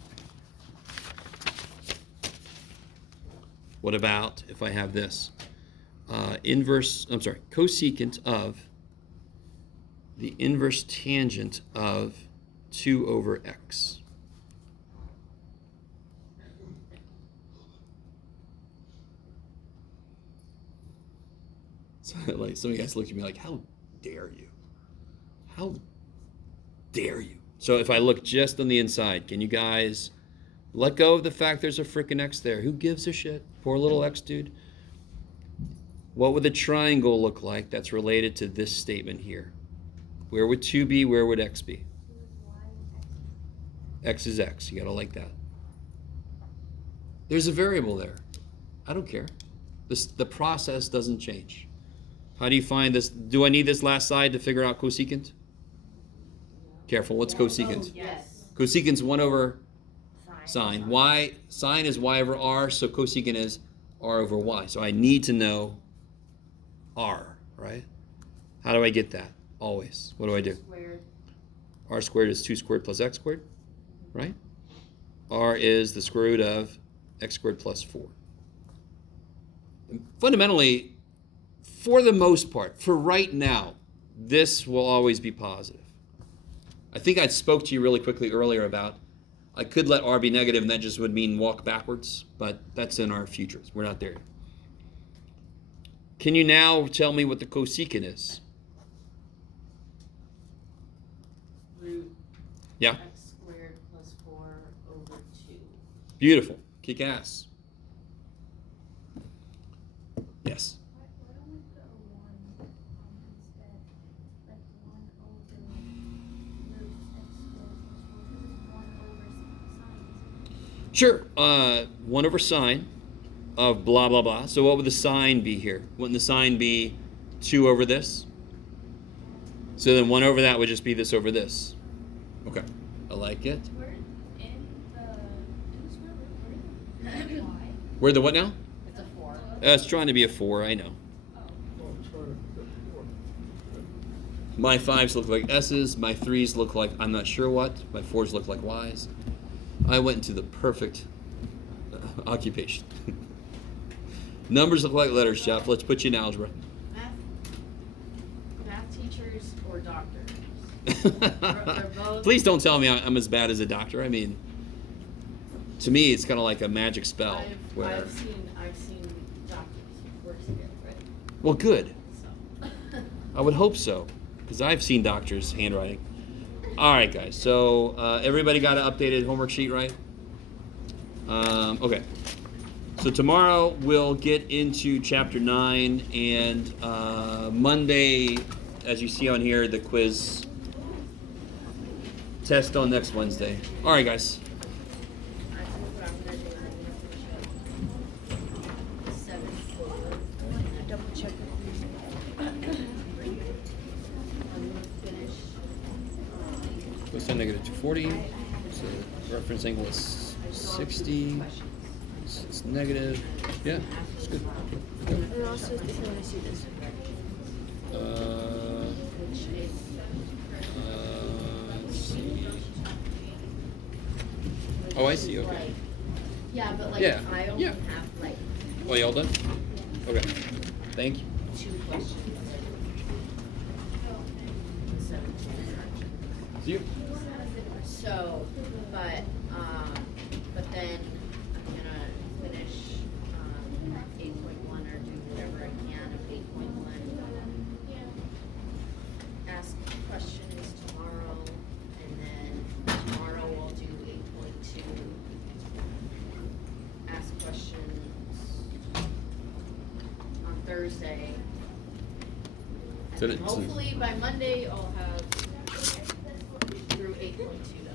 What about if I have this? Cosecant of the inverse tangent of 2 over x. So, like, some of you guys look at me like, how dare you? How dare you? So if I look just on the inside, can you guys let go of the fact there's a frickin' x there? Who gives a shit? Poor little x dude. What would the triangle look like that's related to this statement here? Where would 2 be? Where would x be? X is x. You gotta like that. There's a variable there. I don't care. The process doesn't change. How do you find this? Do I need this last side to figure out cosecant? Careful, what's cosecant? Oh, yes. Cosecant's 1 over sine. Y, sine is y over r, so cosecant is r over y. So I need to know r, right? How do I get that? Always. What do I do? Squared. R squared is 2 squared plus x squared, right? R is the square root of x squared plus 4. And fundamentally, for the most part, for right now, this will always be positive. I think I spoke to you really quickly earlier about I could let r be negative and that just would mean walk backwards, but that's in our futures. We're not there yet. Can you now tell me what the cosecant is? Root Yeah? x squared plus 4 over 2. Beautiful. Kick ass. Yes. Why don't we put a 1 instead? Like 1 over root x squared plus 4. 1 over sine. Sure. 1 over sine of blah, blah, blah. So what would the sine be here? Wouldn't the sine be 2 over this? So then 1 over that would just be this over this. Okay. I like it. We're in the square root. We're in the y. Where's the what now? It's a 4. It's trying to be a 4, I know. Oh, I'm trying to fit 4. My 5s look like S's. My 3s look like I'm not sure what. My 4s look like Y's. I went into the perfect occupation. Numbers look like letters, Jeff. Let's put you in algebra. Math teachers or doctors? They're both- Please don't tell me I'm as bad as a doctor. I mean, to me, it's kind of like a magic spell. I've seen doctors work together, right? Well, good. So. I would hope so, because I've seen doctors' handwriting. All right, guys. So everybody got an updated homework sheet, right? Okay. So tomorrow we'll get into chapter 9, and Monday, as you see on here, the quiz test on next Wednesday. All right, guys. Double check it. Cosine negative 240. So reference angle is 60. It's negative. Yeah, it's good. And also, if you want to see this. Let's see. Oh, I see. Okay. Like, yeah, but like Yeah, I only yeah. have like Oh, you all done? Okay. Thank you. 2 questions. 17 instructions. See you. So, but then I'm gonna finish, 8.1 or do whatever I can of 8.1. Ask questions tomorrow, and then tomorrow we'll do 8.2. Ask questions on Thursday. And So then it's- hopefully by Monday I'll have through 8.2 done.